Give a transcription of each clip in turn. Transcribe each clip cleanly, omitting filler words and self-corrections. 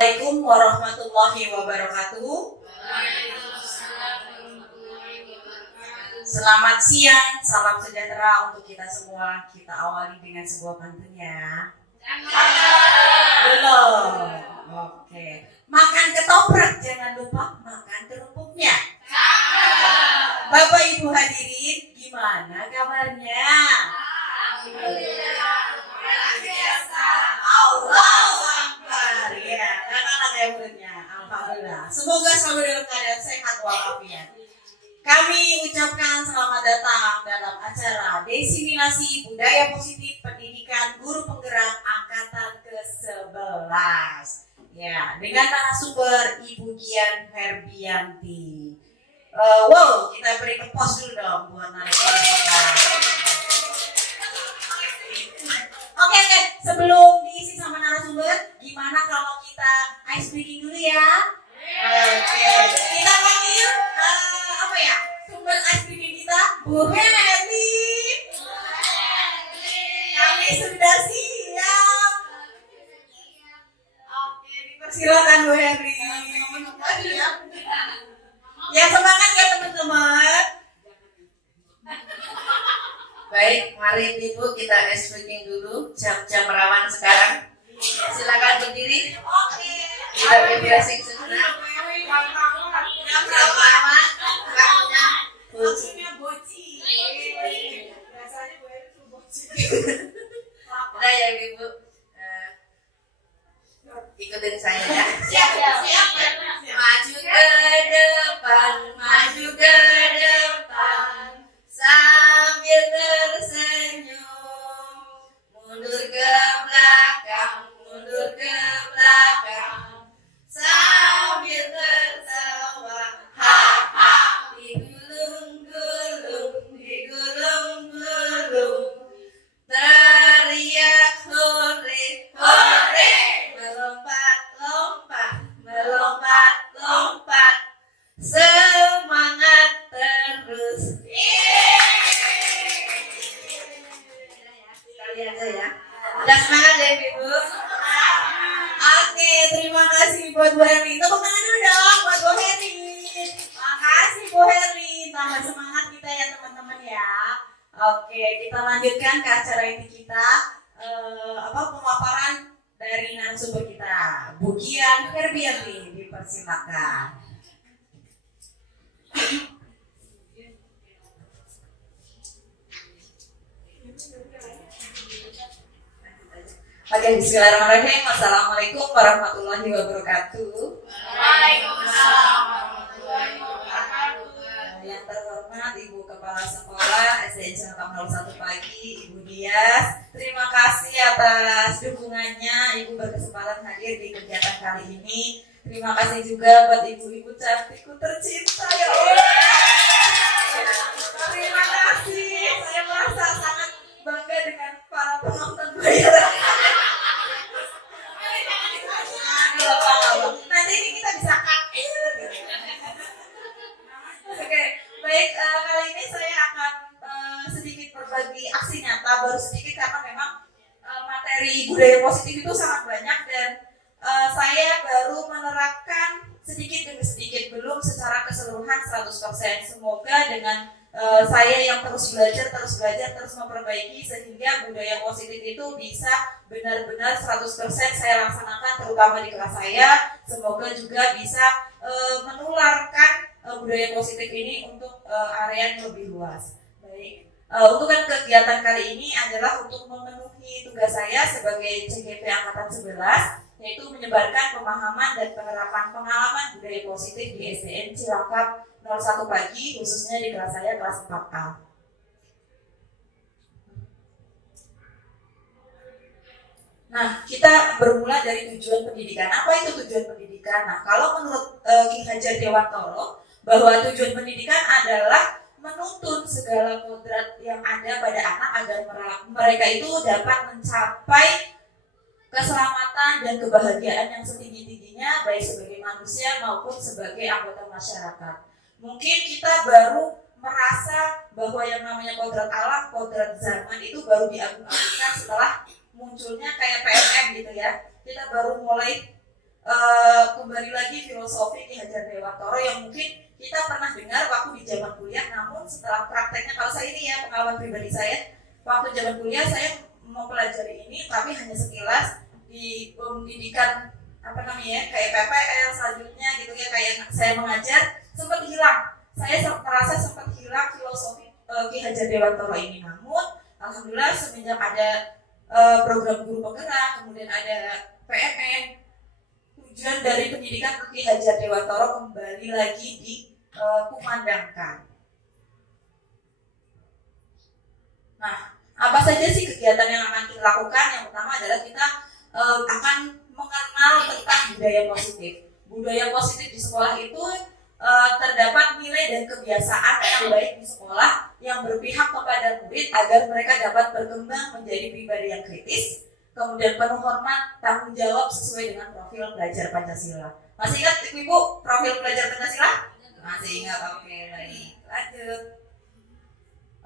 Assalamualaikum warahmatullahi wabarakatuh. Selamat siang, salam sejahtera untuk kita semua. Kita awali dengan sebuah pantun ya. Belum. Oke. Makan ketoprak, jangan lupa makan kerupuknya. Bapak Ibu hadirin, gimana kabarnya? Allahu Akbar. Ya, anak-anak yang muridnya. Alhamdulillah. Semoga selalu dalam keadaan sehat walafiat. Kami ucapkan selamat datang dalam acara Diseminasi Budaya Positif Pendidikan Guru Penggerak Angkatan ke-11. Ya, dengan narasumber Ibu Dian Herbianti. Wow, kita beri kepos dulu dong buat narasumber kita. Oke, sebelum diisi sama narasumber, gimana kalau kita ice breaking dulu ya? Oke, kita panggil sumber ice breaking kita, Bu Herli. Kami sudah siap. Oke, dipersilakan Bu Herli. Ya, semangat ya teman-teman. Baik, mari Ibu kita ice breaking dulu. Jam-jam rawan sekarang. Silakan berdiri. Oke. Kita refreshing sejenak. Jam rawan. Maksudnya boci. Biasanya gue itu boci. Udah ya Ibu. Ikutin saya ya. Siap. Maju ke depan, maju ke depan. Sambil tersenyum, mundur ke belakang, sambil tertawa, ha, digulung-gulung, teriak hore, melompat, semangat terus. Sekali aja ya. Udah semangat ya Ibu. Oke, terima kasih buat Bu Herli. Tepuk tangan dulu dong buat Bu Herli. Makasih Bu Herli. Tambah semangat kita ya teman-teman ya. Oke, kita lanjutkan ke acara inti kita. Pemaparan dari narasumber kita, Bu Dian Herbianti. Dipersilakan. Oke, bismillahirrahmanirrahim. Assalamualaikum warahmatullahi wabarakatuh. Waalaikumsalam warahmatullahi wabarakatuh. Yang terhormat Ibu Kepala Sekolah SDN Cilangkap 01 Pagi, Ibu Dias. Terima kasih atas dukungannya. Ibu berkesempatan hadir di kegiatan kali ini. Terima kasih juga buat ibu-ibu cantikku tercinta ya Allah. Terima kasih. Saya merasa sangat bangga dengan para penonton bayaran. Nanti ini kita bisa cut. Oke, baik, kali ini saya akan sedikit berbagi aksi nyata, baru sedikit karena memang materi budaya positif itu sangat banyak dan saya baru menerapkan sedikit demi sedikit, belum secara keseluruhan 100%. Semoga dengan saya yang terus belajar, terus memperbaiki sehingga budaya positif itu bisa benar-benar 100% saya laksanakan terutama di kelas saya. Semoga juga bisa menularkan budaya positif ini untuk area yang lebih luas. Baik, untuk kegiatan kali ini adalah untuk memenuhi tugas saya sebagai CGP Angkatan 11, yaitu menyebarkan pemahaman dan penerapan pengalaman budaya positif di SDN Cilangkap 01 Pagi, khususnya di kelas saya kelas 4A. Nah, kita bermula dari tujuan pendidikan. Apa itu tujuan pendidikan? Nah, kalau menurut Ki Hajar Dewantoro, bahwa tujuan pendidikan adalah menuntun segala kodrat yang ada pada anak agar mereka itu dapat mencapai keselamatan dan kebahagiaan yang setinggi-tingginya baik sebagai manusia maupun sebagai anggota masyarakat. Mungkin kita baru merasa bahwa yang namanya kodrat alam, kodrat zaman itu baru diagung-agungkan setelah munculnya kayak PMM gitu ya. Kita baru mulai kembali lagi filosofi Ki Hajar Dewantara yang mungkin kita pernah dengar waktu di zaman kuliah, namun setelah prakteknya, kalau saya ini ya pengalaman pribadi saya, waktu zaman kuliah saya mempelajari ini tapi hanya sekilas di pendidikan apa namanya kayak PPL selanjutnya gitu ya, kayak saya mengajar sempat hilang, saya merasa sempat hilang filosofi Ki Hajar Dewantara ini. Namun alhamdulillah semenjak ada program guru penggerak, kemudian ada PMN, tujuan dari pendidikan Ki Hajar Dewantara kembali lagi dikumandangkan. Nah, apa saja sih kegiatan yang akan kita lakukan? Yang pertama adalah kita akan mengenal tentang budaya positif. Budaya positif di sekolah itu terdapat nilai dan kebiasaan yang baik di sekolah yang berpihak kepada murid agar mereka dapat berkembang menjadi pribadi yang kritis, kemudian penuh hormat, tanggung jawab sesuai dengan profil pelajar Pancasila. Masih ingat Ibu profil pelajar Pancasila? Masih ingat? Oke, baik. Lanjut.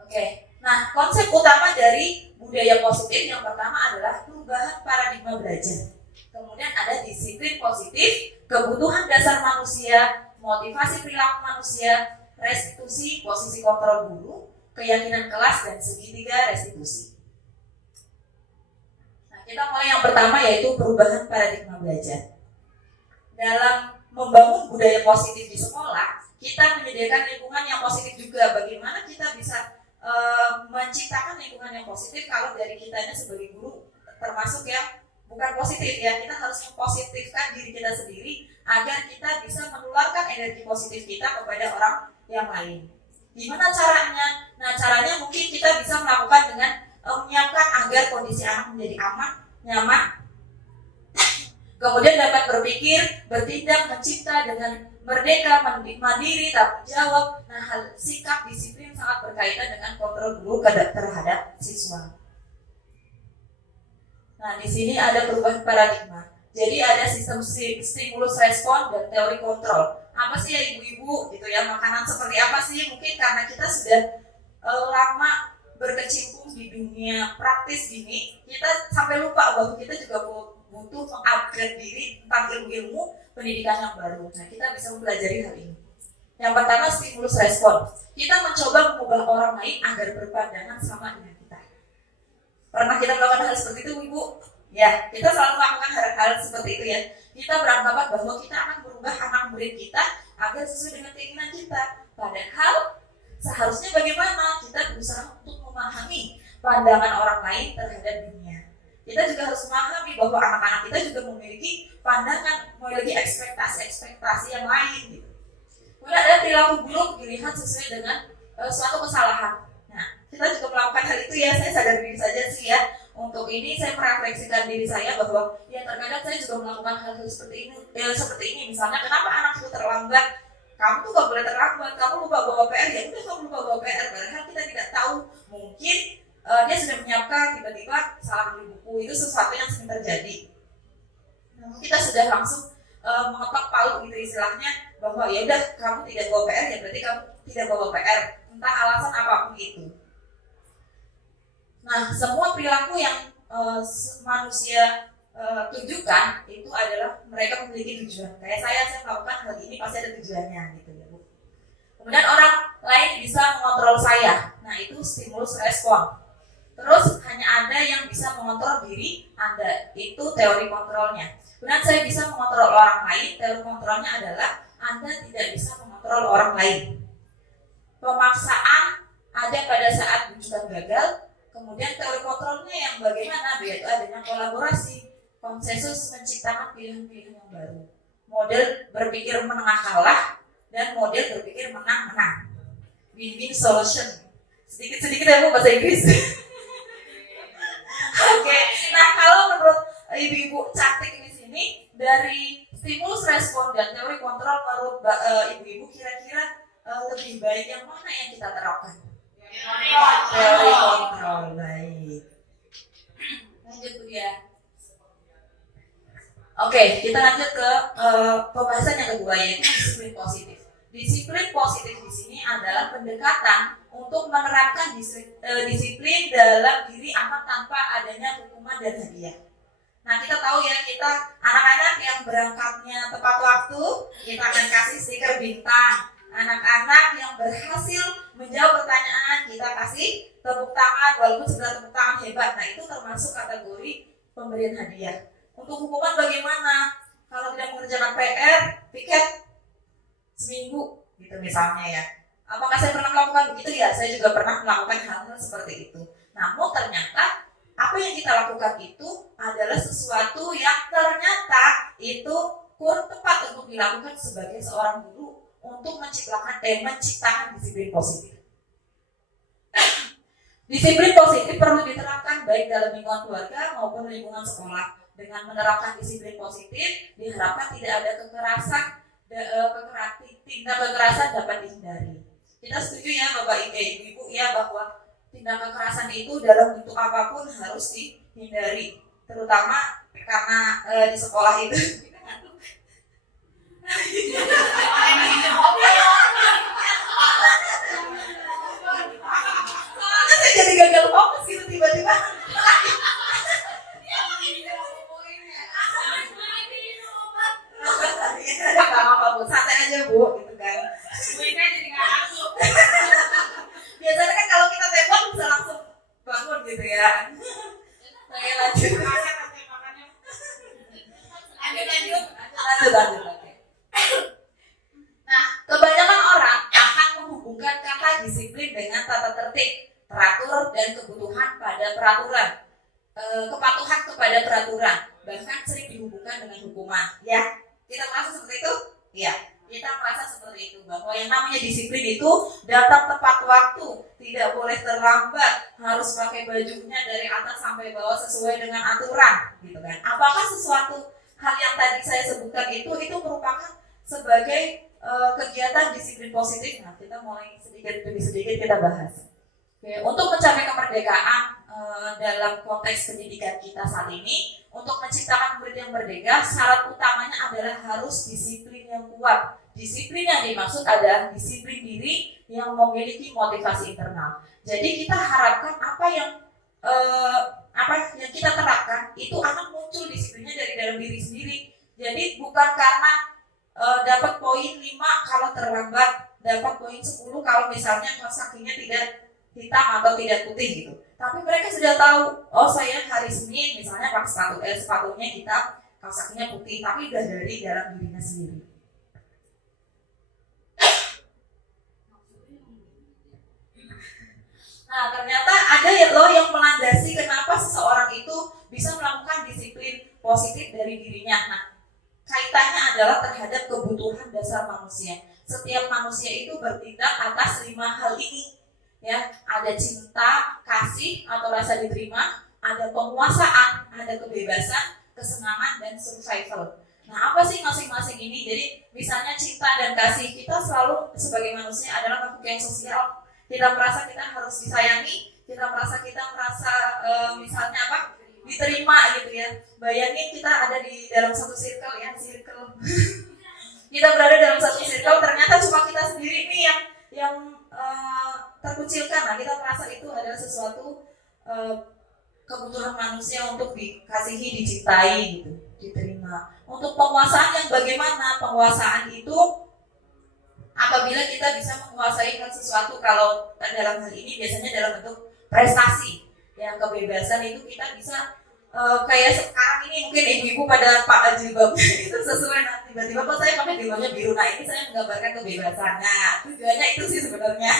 Oke. Nah, konsep utama dari budaya positif yang pertama adalah perubahan paradigma belajar. Kemudian ada disiplin positif, kebutuhan dasar manusia, motivasi perilaku manusia, restitusi posisi kontrol guru, keyakinan kelas, dan segitiga restitusi. Nah, kita mulai yang pertama yaitu perubahan paradigma belajar. Dalam membangun budaya positif di sekolah, kita menyediakan lingkungan yang positif juga. Bagaimana kita bisa menciptakan lingkungan yang positif kalau dari kitanya sebagai guru termasuk yang bukan positif ya, kita harus mempositifkan diri kita sendiri agar kita bisa menularkan energi positif kita kepada orang yang lain. Gimana caranya? Nah, caranya mungkin kita bisa melakukan dengan menyiapkan agar kondisi anak menjadi aman, nyaman, kemudian dapat berpikir, bertindak, mencipta dengan merdeka, mandiri, tanggung jawab. Nah, sikap disiplin sangat berkaitan dengan kontrol guru terhadap siswa. Nah, di sini ada perubahan paradigma. Jadi ada sistem stimulus respon dan teori kontrol. Apa sih ya ibu-ibu gitu ya, makanan seperti apa sih? Mungkin karena kita sudah lama berkecimpung di dunia praktis ini, kita sampai lupa bahwa kita juga butuh mengupgrade diri tentang ilmu-ilmu pendidikan yang baru. Nah, kita bisa mempelajari hal ini. Yang pertama, stimulus respon. Kita mencoba mengubah orang lain agar berpandangan sama dengan kita. Pernah kita melakukan hal seperti itu, Ibu? Ya, kita selalu melakukan hal-hal seperti itu ya. Kita beranggapan bahwa kita akan merubah anak murid kita agar sesuai dengan keinginan kita. Padahal seharusnya bagaimana? Kita berusaha untuk memahami pandangan orang lain terhadap dunia. Kita juga harus memahami bahwa anak-anak kita juga memiliki pandangan, memiliki ekspektasi yang lain gitu. Kemudian ada perilaku buruk dilihat sesuai dengan suatu kesalahan. Nah, kita juga melakukan hal itu ya, saya sadar diri saja sih ya. Untuk ini saya merefleksikan diri saya bahwa ya terkadang saya juga melakukan hal-hal seperti ini. Misalnya, kenapa anak itu terlambat? Kamu tuh gak boleh terlambat, kamu lupa bawa PR, ya udah kamu lupa bawa PR. Padahal kita tidak tahu, mungkin dia sudah menyiapkan, tiba-tiba salah ambil buku, itu sesuatu yang sering terjadi. Namun kita sudah langsung mengetok palu gitu istilahnya, bahwa ya udah kamu tidak bawa PR, ya berarti kamu tidak bawa PR, entah alasan apapun itu. Nah, semua perilaku yang manusia tunjukkan itu adalah mereka memiliki tujuan. Kayak saya melakukan hal ini pasti ada tujuannya gitu ya Bu. Kemudian orang lain bisa mengontrol saya. Nah, itu stimulus respon. Terus hanya Anda yang bisa mengontrol diri Anda, itu teori kontrolnya. Kemudian saya bisa mengontrol orang lain, teori kontrolnya adalah Anda tidak bisa mengontrol orang lain. Pemaksaan ada pada saat rujukan gagal. Kemudian teori kontrolnya yang bagaimana? Yaitu adanya kolaborasi, konsensus menciptakan pilihan-pilihan yang baru. Model berpikir menengah kalah dan model berpikir menang-menang. Win-win solution. Sedikit-sedikit ya Bu bahasa Inggris. Oke, nah kalau menurut ibu-ibu cantik di sini dari stimulus respon dan teori kontrol menurut ibu-ibu kira-kira lebih baik yang mana yang kita terapkan? Teori kontrol, baik. Lanjut Bu ya. Oke, kita lanjut ke pembahasan yang kedua yaitu disiplin positif. Disiplin positif di sini adalah pendekatan untuk menerapkan disiplin dalam diri anak tanpa adanya hukuman dan hadiah. Nah, kita tahu ya, kita anak-anak yang berangkatnya tepat waktu, kita akan kasih stiker bintang. Anak-anak yang berhasil menjawab pertanyaan, kita kasih tepuk tangan, walaupun sudah tepuk tangan hebat. Nah, itu termasuk kategori pemberian hadiah. Untuk hukuman bagaimana? Kalau tidak mengerjakan PR, piket seminggu, gitu misalnya ya. Apakah saya pernah melakukan begitu? Ya, saya juga pernah melakukan hal-hal seperti itu. Namun ternyata apa yang kita lakukan itu adalah sesuatu yang ternyata itu kurang tepat untuk dilakukan sebagai seorang guru untuk menciptakan disiplin positif. Disiplin positif perlu diterapkan baik dalam lingkungan keluarga maupun lingkungan sekolah. Dengan menerapkan disiplin positif, diharapkan tidak ada tindak kekerasan dapat dihindari. Kita setuju ya Bapak Ibu ya bahwa tindak kekerasan itu dalam bentuk apapun harus dihindari, terutama karena di sekolah itu soalnya saya jadi gagal fokus gitu tiba-tiba. Gak apa-apa Bu, santai aja Bu gitu kan. Biasanya kan kalau kita tembak bisa langsung bangun gitu ya. Oke, lanjut. Lanjut. Nah, kebanyakan orang akan menghubungkan kata disiplin dengan tata tertib, teratur, dan kebutuhan pada peraturan. Kepatuhan kepada peraturan, bahkan sering dihubungkan dengan hukuman. Ya, kita merasa seperti itu? Ya, kita merasa seperti itu, bahwa yang namanya disiplin itu datang tepat waktu, tidak boleh terlambat, harus pakai bajunya dari atas sampai bawah sesuai dengan aturan, gitu kan? Apakah sesuatu hal yang tadi saya sebutkan itu merupakan sebagai kegiatan disiplin positif? Nah, kita mulai sedikit demi sedikit kita bahas. Oke, untuk mencapai kemerdekaan dalam konteks pendidikan kita saat ini, untuk menciptakan murid yang merdeka, syarat utamanya adalah harus disiplin yang kuat. Disiplin yang dimaksud adalah disiplin diri yang memiliki motivasi internal. Jadi kita harapkan apa yang kita terapkan itu akan muncul disiplinnya dari dalam diri sendiri. Jadi bukan karena dapat poin 5 kalau terlambat, dapat poin 10 kalau misalnya kaos kakinya tidak hitam atau tidak putih gitu. Tapi mereka sudah tahu, oh saya hari Senin misalnya pakai sepatunya hitam, kaos kakinya putih, tapi udah dari dalam dirinya sendiri. Nah, ternyata ada loh yang melandasi kenapa seseorang itu bisa melakukan disiplin positif dari dirinya. Nah, kaitannya adalah terhadap kebutuhan dasar manusia. Setiap manusia itu bertindak atas 5 hal ini. Ya, ada cinta, kasih atau rasa diterima, ada penguasaan, ada kebebasan, kesenangan, dan survival. Nah, apa sih masing-masing ini? Jadi, misalnya cinta dan kasih, kita selalu sebagai manusia adalah makhluk yang sosial. Kita merasa kita harus disayangi, kita merasa misalnya apa? Diterima gitu ya. Bayangin kita ada di dalam satu circle. Kita berada dalam satu circle, ternyata cuma kita sendiri nih yang terkucilkan. Nah, kita merasa itu adalah sesuatu kebutuhan manusia untuk dikasihi, dicintai gitu, diterima. Untuk penguasaan yang bagaimana? Penguasaan itu apabila kita bisa menguasai sesuatu, kalau dalam hal ini biasanya dalam bentuk prestasi. Yang kebebasan itu kita bisa kayak sekarang ini mungkin ibu-ibu pada Pak jilbab itu sesuai. Nah, tiba-tiba kok saya pakai jilbabnya biru. Nah, ini saya menggambarkan kebebasan. Nah, tujuannya itu sih sebenarnya.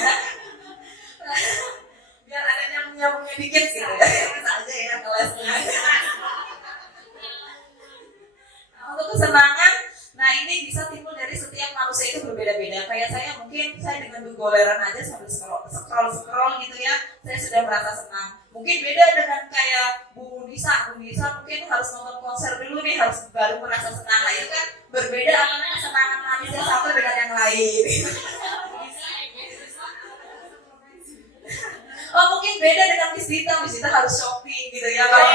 Biar ada nyambung-nyambungnya dikit gitu ya. Bisa aja ya kelasnya. Nah, untuk kesenangan, nah ini bisa timbul dari setiap manusia itu berbeda-beda. Kayak saya mungkin dengan bergoleran aja sambil scroll gitu ya, saya sudah merasa senang. Mungkin beda dengan kayak Bu Nisa mungkin harus nonton konser dulu nih, harus baru merasa senang. Nah, itu kan berbeda antara kesenangan manusia satu dengan yang lain. Oh, mungkin beda dengan Miss Dita harus shopping gitu ya. Kalau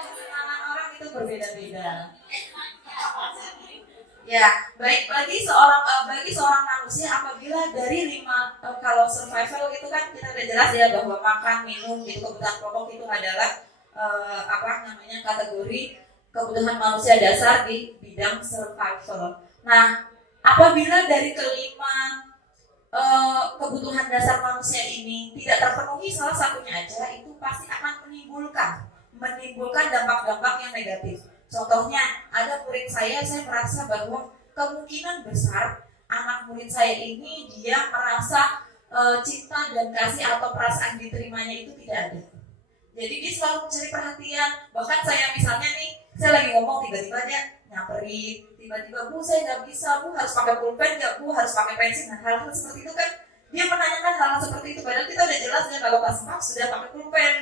kesenangan orang itu berbeda-beda. Ya, bagi seorang manusia, apabila dari 5 kalau survival itu kan kita udah jelas ya bahwa makan, minum gitu, kebutuhan pokok itu adalah kategori kebutuhan manusia dasar di bidang survival. Nah, apabila dari kelima kebutuhan dasar manusia ini tidak terpenuhi salah satunya aja, itu pasti akan menimbulkan dampak-dampak yang negatif. Contohnya, ada murid saya merasa bahwa kemungkinan besar anak murid saya ini dia merasa cinta dan kasih atau perasaan diterimanya itu tidak ada. Jadi dia selalu mencari perhatian. Bahkan saya misalnya nih, saya lagi ngomong tiba-tiba dia nyamperin, tiba-tiba Bu saya nggak bisa, Bu harus pakai pulpen nggak, Bu harus pakai pensil. Nah hal-hal seperti itu kan dia menanyakan hal-hal seperti itu. Padahal kita udah jelas ya kalau kelas 4 sudah pakai pulpen.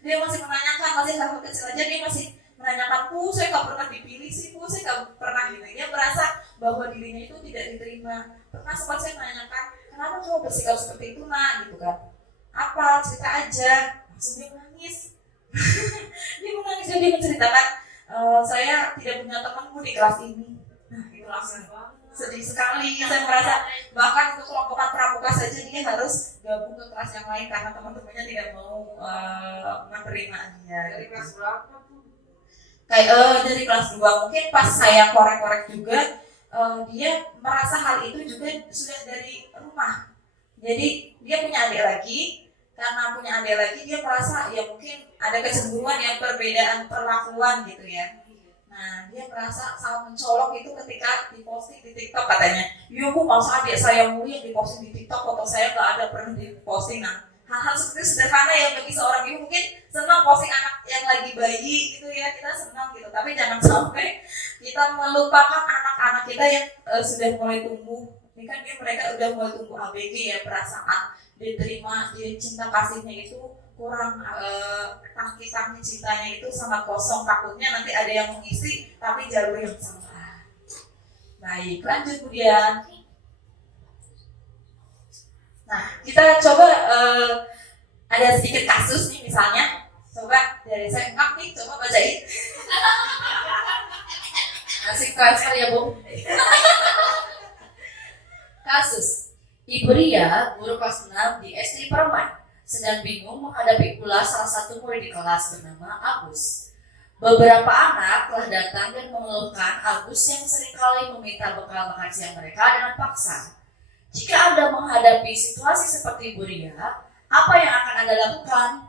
Dia masih menanyakan, masih hal-hal kecil aja dia masih menanyakan, Bu saya nggak pernah dipilih sih, Bu saya nggak pernah gitu. Dia merasa bahwa dirinya itu tidak diterima. Pernah sempat saya menanyakan, kenapa kamu bersikap seperti itu nak, gitu kan? Apa cerita aja? Langsung dia menangis. Dia menangis dan dia menceritakan, saya tidak punya temanku di kelas ini. Nah itu langsung sedih sekali. Saya merasa bahkan untuk kelompokan pramuka saja dia harus gabung ke kelas yang lain karena teman-temannya tidak mau menerima dia. Dari kelas berapa tuh? Kayak dari kelas 2 mungkin pas saya korek-korek juga, dia merasa hal itu juga sudah dari rumah. Jadi dia punya adik lagi. Karena punya adik lagi dia merasa ya mungkin ada kecemburuan ya, perbedaan perlakuan gitu ya. Nah dia merasa sangat mencolok itu ketika diposting di TikTok katanya. Iya Bu, masa adik saya mulu yang diposting di TikTok, foto saya nggak ada pernah diposting. Nah hal-hal seperti itu sederhana ya bagi seorang ibu, mungkin senang posting anak yang lagi bayi gitu ya, kita senang gitu. Tapi jangan sampai kita melupakan anak-anak kita yang sudah mulai tumbuh. Ini kan mereka udah mulai tumbuh ABG ya, perasaan diterima, dia cinta kasihnya itu kurang, tangki cintanya itu sangat kosong. Takutnya nanti ada yang mengisi tapi jalur yang salah. Baik, lanjut kemudian. Nah kita coba ada sedikit kasus nih misalnya. Coba dari saya ngap nih, coba bacain. Asik transfer ya Bu. Kasus Ibu Ria, guru kelas 6 di SD Permai, sedang bingung menghadapi pula salah satu murid di kelas bernama Agus. Beberapa anak telah datang dan mengeluhkan Agus yang seringkali meminta bekal makan siang mereka dengan paksa. Jika Anda menghadapi situasi seperti Ibu Ria, apa yang akan Anda lakukan?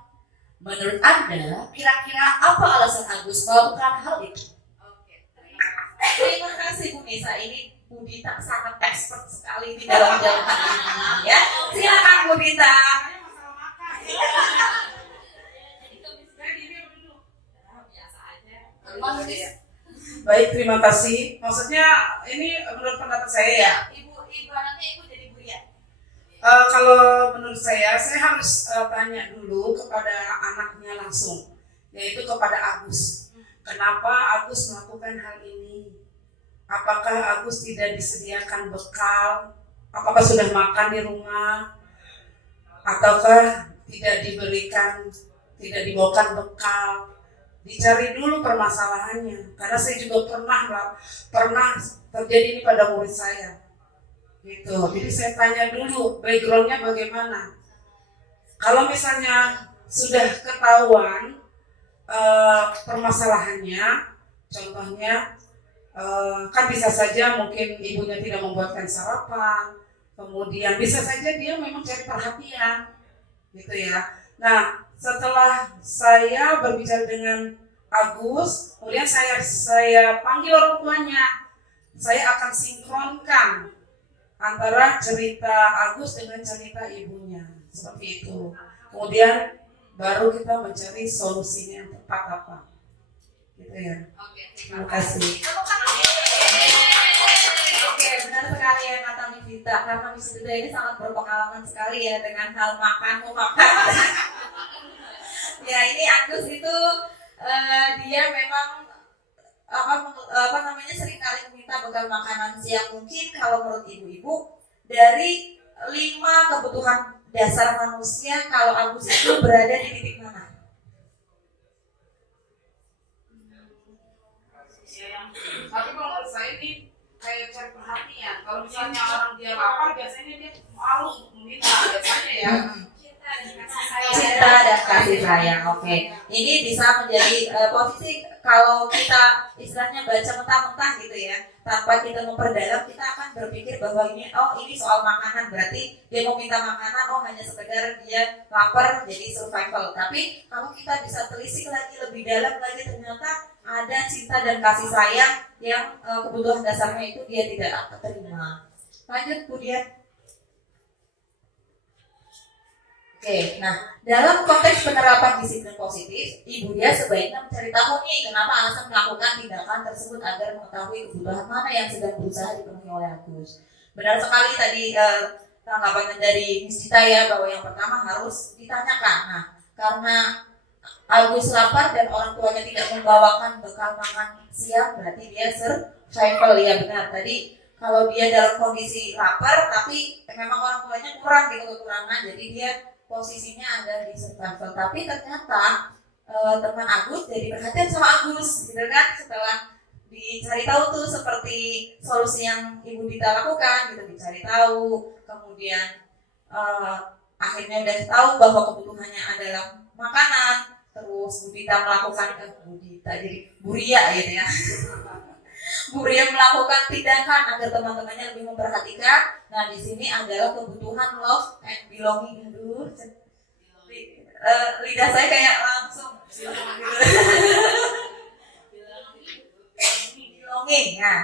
Menurut Anda, kira-kira apa alasan Agus melakukan hal itu? Terima kasih Bu Nisa, ini Bu Dita sangat expert sekali di dalam jawaban ini ya. Silakan Bu Dita. Baik, terima kasih. Maksudnya ini menurut pendapat saya ya. Ibu anaknya Ibu jadi Bu ya. Kalau menurut saya harus tanya dulu kepada anaknya langsung, yaitu kepada Agus. Kenapa Agus melakukan hal ini? Apakah Agus tidak disediakan bekal? Apakah sudah makan di rumah? Ataukah tidak dibawakan bekal? Dicari dulu permasalahannya. Karena saya juga pernah terjadi ini pada murid saya. Gitu. Jadi saya tanya dulu backgroundnya bagaimana. Kalau misalnya sudah ketahuan permasalahannya, contohnya kan bisa saja mungkin ibunya tidak membuatkan sarapan, kemudian bisa saja dia memang cari perhatian, gitu ya. Nah, setelah saya berbicara dengan Agus, kemudian saya panggil orang tuanya, saya akan sinkronkan antara cerita Agus dengan cerita ibunya, seperti itu. Kemudian baru kita mencari solusinya yang tepat apa, gitu ya. Terima kasih. Oke, benar sekali ya kata Miss Dita, karena Miss Dita ini sangat berpengalaman sekali ya dengan hal makan. Ya ini Agus itu dia memang seringkali meminta bekal makanan siang. Mungkin kalau menurut ibu-ibu dari 5 kebutuhan dasar manusia, kalau Agus itu berada di titik mana? Tapi kalau menurut saya ini kayak cari perhatian. Kalau misalnya orang dia lapar, biasanya dia malu untuk meminta biasanya ya. cinta dan kasih sayang. Oke, ini bisa menjadi posisi kalau kita istilahnya baca mentah-mentah gitu ya, tanpa kita memperdalam, kita akan berpikir bahwa ini soal makanan, berarti dia mau minta makanan, hanya sekedar dia lapar jadi survival. Tapi kalau kita bisa telisik lagi lebih dalam lagi, ternyata ada cinta dan kasih sayang yang kebutuhan dasarnya itu dia tidak terima. Lanjut kemudian. Oke, nah dalam konteks penerapan disiplin positif, ibu dia sebaiknya mencari tahu nih kenapa alasan melakukan tindakan tersebut agar mengetahui kebutuhan mana yang sedang berusaha dipenuhi oleh Agus. Benar sekali tadi tanggapan dari Miss Dita ya, bahwa yang pertama harus ditanyakan. Nah, karena Agus lapar dan orang tuanya tidak membawakan bekal makan siang, berarti dia survival ya, benar tadi. Kalau dia dalam kondisi lapar tapi memang orang tuanya kurang gitu, kekurangan, jadi dia posisinya ada di survival. Tapi ternyata teman Agus jadi perhatian sama Agus gitu kan, setelah dicari tahu tuh seperti solusi yang Ibu Dita lakukan gitu, dicari tahu, kemudian akhirnya udah tahu bahwa kebutuhannya adalah makanan, terus Bu Dita melakukan Bu Dita jadi Bu Ria gitu ya. Bu Ria melakukan tindakan agar teman-temannya lebih memperhatikan. Nah, di sini adalah kebutuhan love and belonging. Aduh, lidah saya kayak langsung belonging. Nah,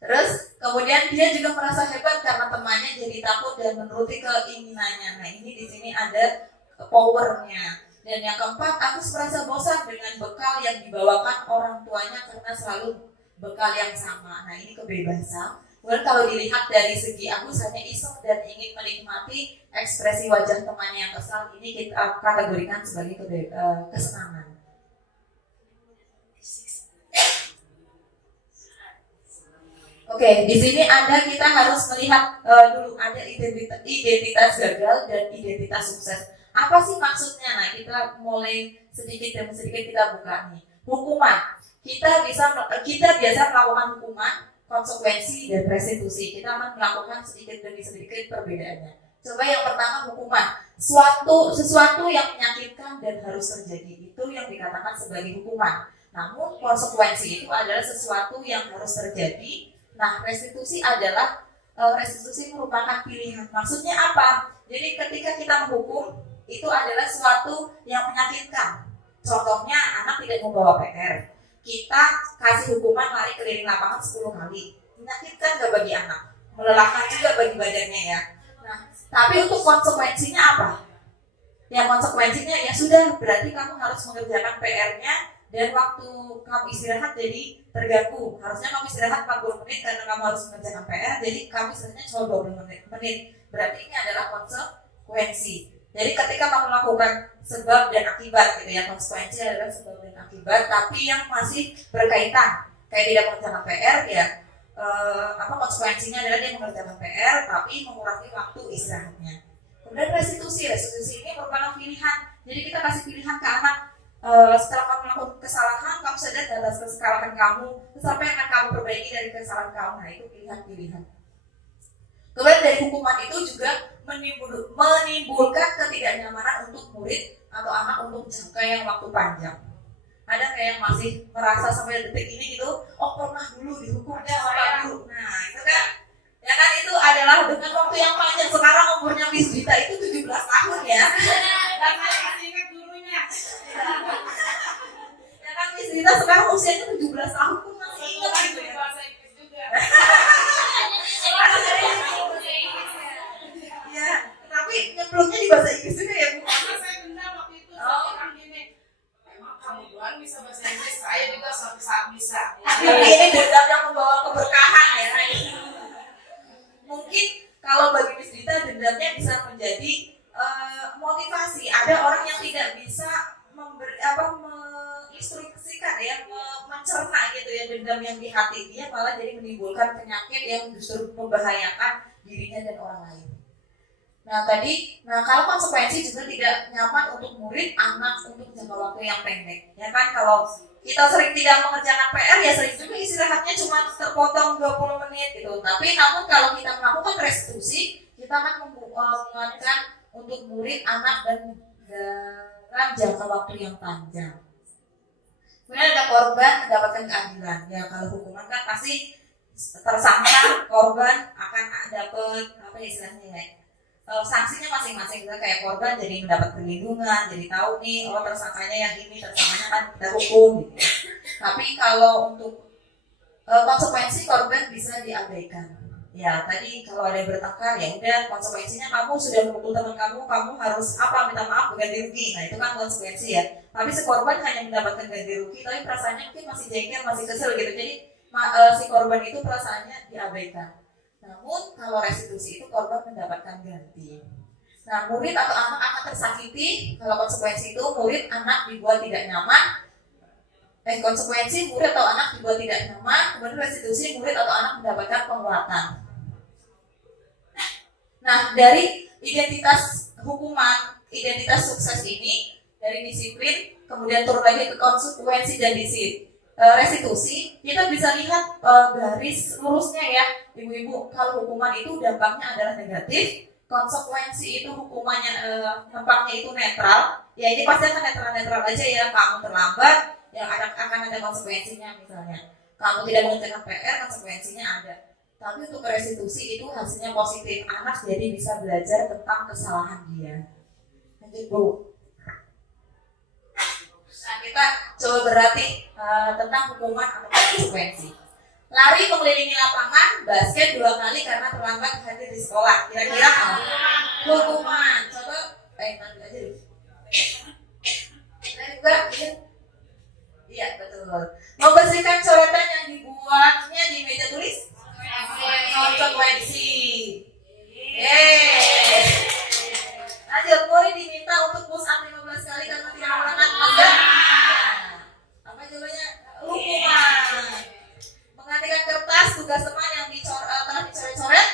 terus kemudian dia juga merasa hebat karena temannya jadi takut dan menuruti keinginannya. Nah, ini di sini ada powernya. Dan yang keempat, Agus merasa bosan dengan bekal yang dibawakan orang tuanya karena selalu bekal yang sama. Nah, ini kebebasan. Kemudian kalau dilihat dari segi Agus hanya iseng dan ingin menikmati ekspresi wajah temannya yang kesal, ini kita kategorikan sebagai kesenangan. Oke, di sini kita harus melihat dulu ada identitas gagal dan identitas sukses. Apa sih maksudnya? Nah, kita mulai sedikit demi sedikit kita buka nih. Hukuman. Kita biasa melakukan hukuman, konsekuensi dan restitusi. Kita akan melakukan sedikit demi sedikit perbedaannya. Coba yang pertama hukuman. Sesuatu yang menyakitkan dan harus terjadi itu yang dikatakan sebagai hukuman. Namun konsekuensi itu adalah sesuatu yang harus terjadi. Nah, restitusi merupakan pilihan. Maksudnya apa? Jadi ketika kita menghukum, itu adalah sesuatu yang menyakitkan. Contohnya, anak tidak membawa PR. Kita kasih hukuman lari keliling lapangan 10 kali. Menyakitkan gak bagi anak? Melelahkan juga bagi badannya ya. Nah, tapi untuk konsekuensinya apa? Yang konsekuensinya ya sudah, berarti kamu harus mengerjakan PR-nya dan waktu kamu istirahat jadi terganggu. Harusnya kamu istirahat 40 menit karena kamu harus mengerjakan PR, jadi kamu istirahatnya cuma 20 menit. Berarti ini adalah konsekuensi. Jadi ketika kamu melakukan sebab dan akibat gitu ya, konsekuensi adalah sebab dan akibat, tapi yang masih berkaitan. Kayak tidak mengerjakan PR ya, konsekuensinya adalah dia mengerjakan PR tapi mengurangi waktu istirahatnya. Kemudian restitusi ini merupakan pilihan. Jadi kita kasih pilihan ke anak. Setelah kamu melakukan kesalahan, kamu sadar atas kesalahan kamu, terus apa yang akan kamu perbaiki dari kesalahan kamu. Nah, itu pilihan-pilihan. Kemudian dari hukuman itu juga menimbulkan ketidaknyamanan untuk murid atau anak untuk jangka yang waktu panjang. Ada nggak yang masih merasa sampai detik ini gitu, pernah dulu dihukumnya apa dulu? Nah, itu kan, ya kan itu adalah dengan waktu yang panjang. Sekarang umurnya Miss Dita itu 17 tahun ya. Dan masih ingat gurunya. Ya kan Miss Dita sekarang usianya 17 tahun pun masih ingat gitu ya. Bahasa Inggris juga. Ya, tapi nyemplungnya di bahasa Inggris juga ya Bu. Karena saya dendam waktu itu orang gini. Emang kamu doang bisa bahasa Inggris, saya juga suatu saat bisa. Ini dendam yang membawa keberkahan ya. Mungkin kalau bagi Miss Dita dendamnya bisa menjadi motivasi. Ada orang yang tidak bisa menginstruksikan ya, mencerna gitu ya dendam yang di hati dia, malah jadi menimbulkan penyakit yang justru membahayakan dirinya dan orang lain. Nah kalau konsekuensi juga tidak nyaman untuk murid, anak untuk jangka waktu yang pendek. Ya kan, kalau kita sering tidak mengerjakan PR ya sering juga istirahatnya cuma terpotong 20 menit gitu. Tapi namun kalau kita melakukan restitusi, kita akan menguatkan untuk murid, anak, dan dalam jangka waktu yang panjang. Kemudian ada korban mendapatkan keadilan. Ya kalau hukuman kan pasti tersangka, korban akan dapat apa istilahnya ya, sanksinya masing-masing. Gitu. Kayak korban jadi mendapat perlindungan, jadi tahu nih, oh tersangkanya yang ini, tersangkanya kan kita hukum gitu. Tapi kalau untuk konsekuensi korban bisa diabaikan. Ya tadi kalau ada yang bertengkar ya udah konsekuensinya kamu sudah memukul teman kamu harus apa, minta maaf, ganti rugi. Nah itu kan konsekuensi ya. Tapi si korban hanya mendapatkan ganti rugi, tapi perasaannya mungkin masih jengkel, masih kesel gitu. Jadi si korban itu perasaannya diabaikan. Namun kalau restitusi itu korban mendapatkan ganti. Nah murid atau anak akan tersakiti kalau konsekuensi itu murid anak dibuat tidak nyaman. Konsekuensi murid atau anak dibuat tidak nyaman, kemudian restitusi murid atau anak mendapatkan penguatan. Nah, dari identitas hukuman, identitas sukses ini, dari disiplin, kemudian turun lagi ke konsekuensi dan restitusi, kita bisa lihat garis lurusnya ya, ibu-ibu. Kalau hukuman itu dampaknya adalah negatif, konsekuensi itu hukumannya dampaknya itu netral. Ya ini pasti akan netral aja ya. Kamu terlambat, ya akan ada konsekuensinya misalnya. Kamu tidak mengerjakan PR, konsekuensinya ada. Tapi untuk restitusi itu hasilnya positif. Anak jadi bisa belajar tentang kesalahan dia. Lanjut Bu. Nah kita coba berarti tentang hukuman atau konsekuensi. Lari mengelilingi lapangan, basket 2 kali karena terlambat hadir di sekolah. Kira-kira apa? Hukuman. Coba, nanti aja dulu. Nah juga, iya betul. Membersihkan coretan yang dibuatnya di meja tulis. Konsekuensi. Lanjut, murid diminta untuk push up 15 kali karena tidak menggunakan masker. Apa jawabannya? Hukuman. Mengantikan kertas tugas teman yang telah dicoret-coret.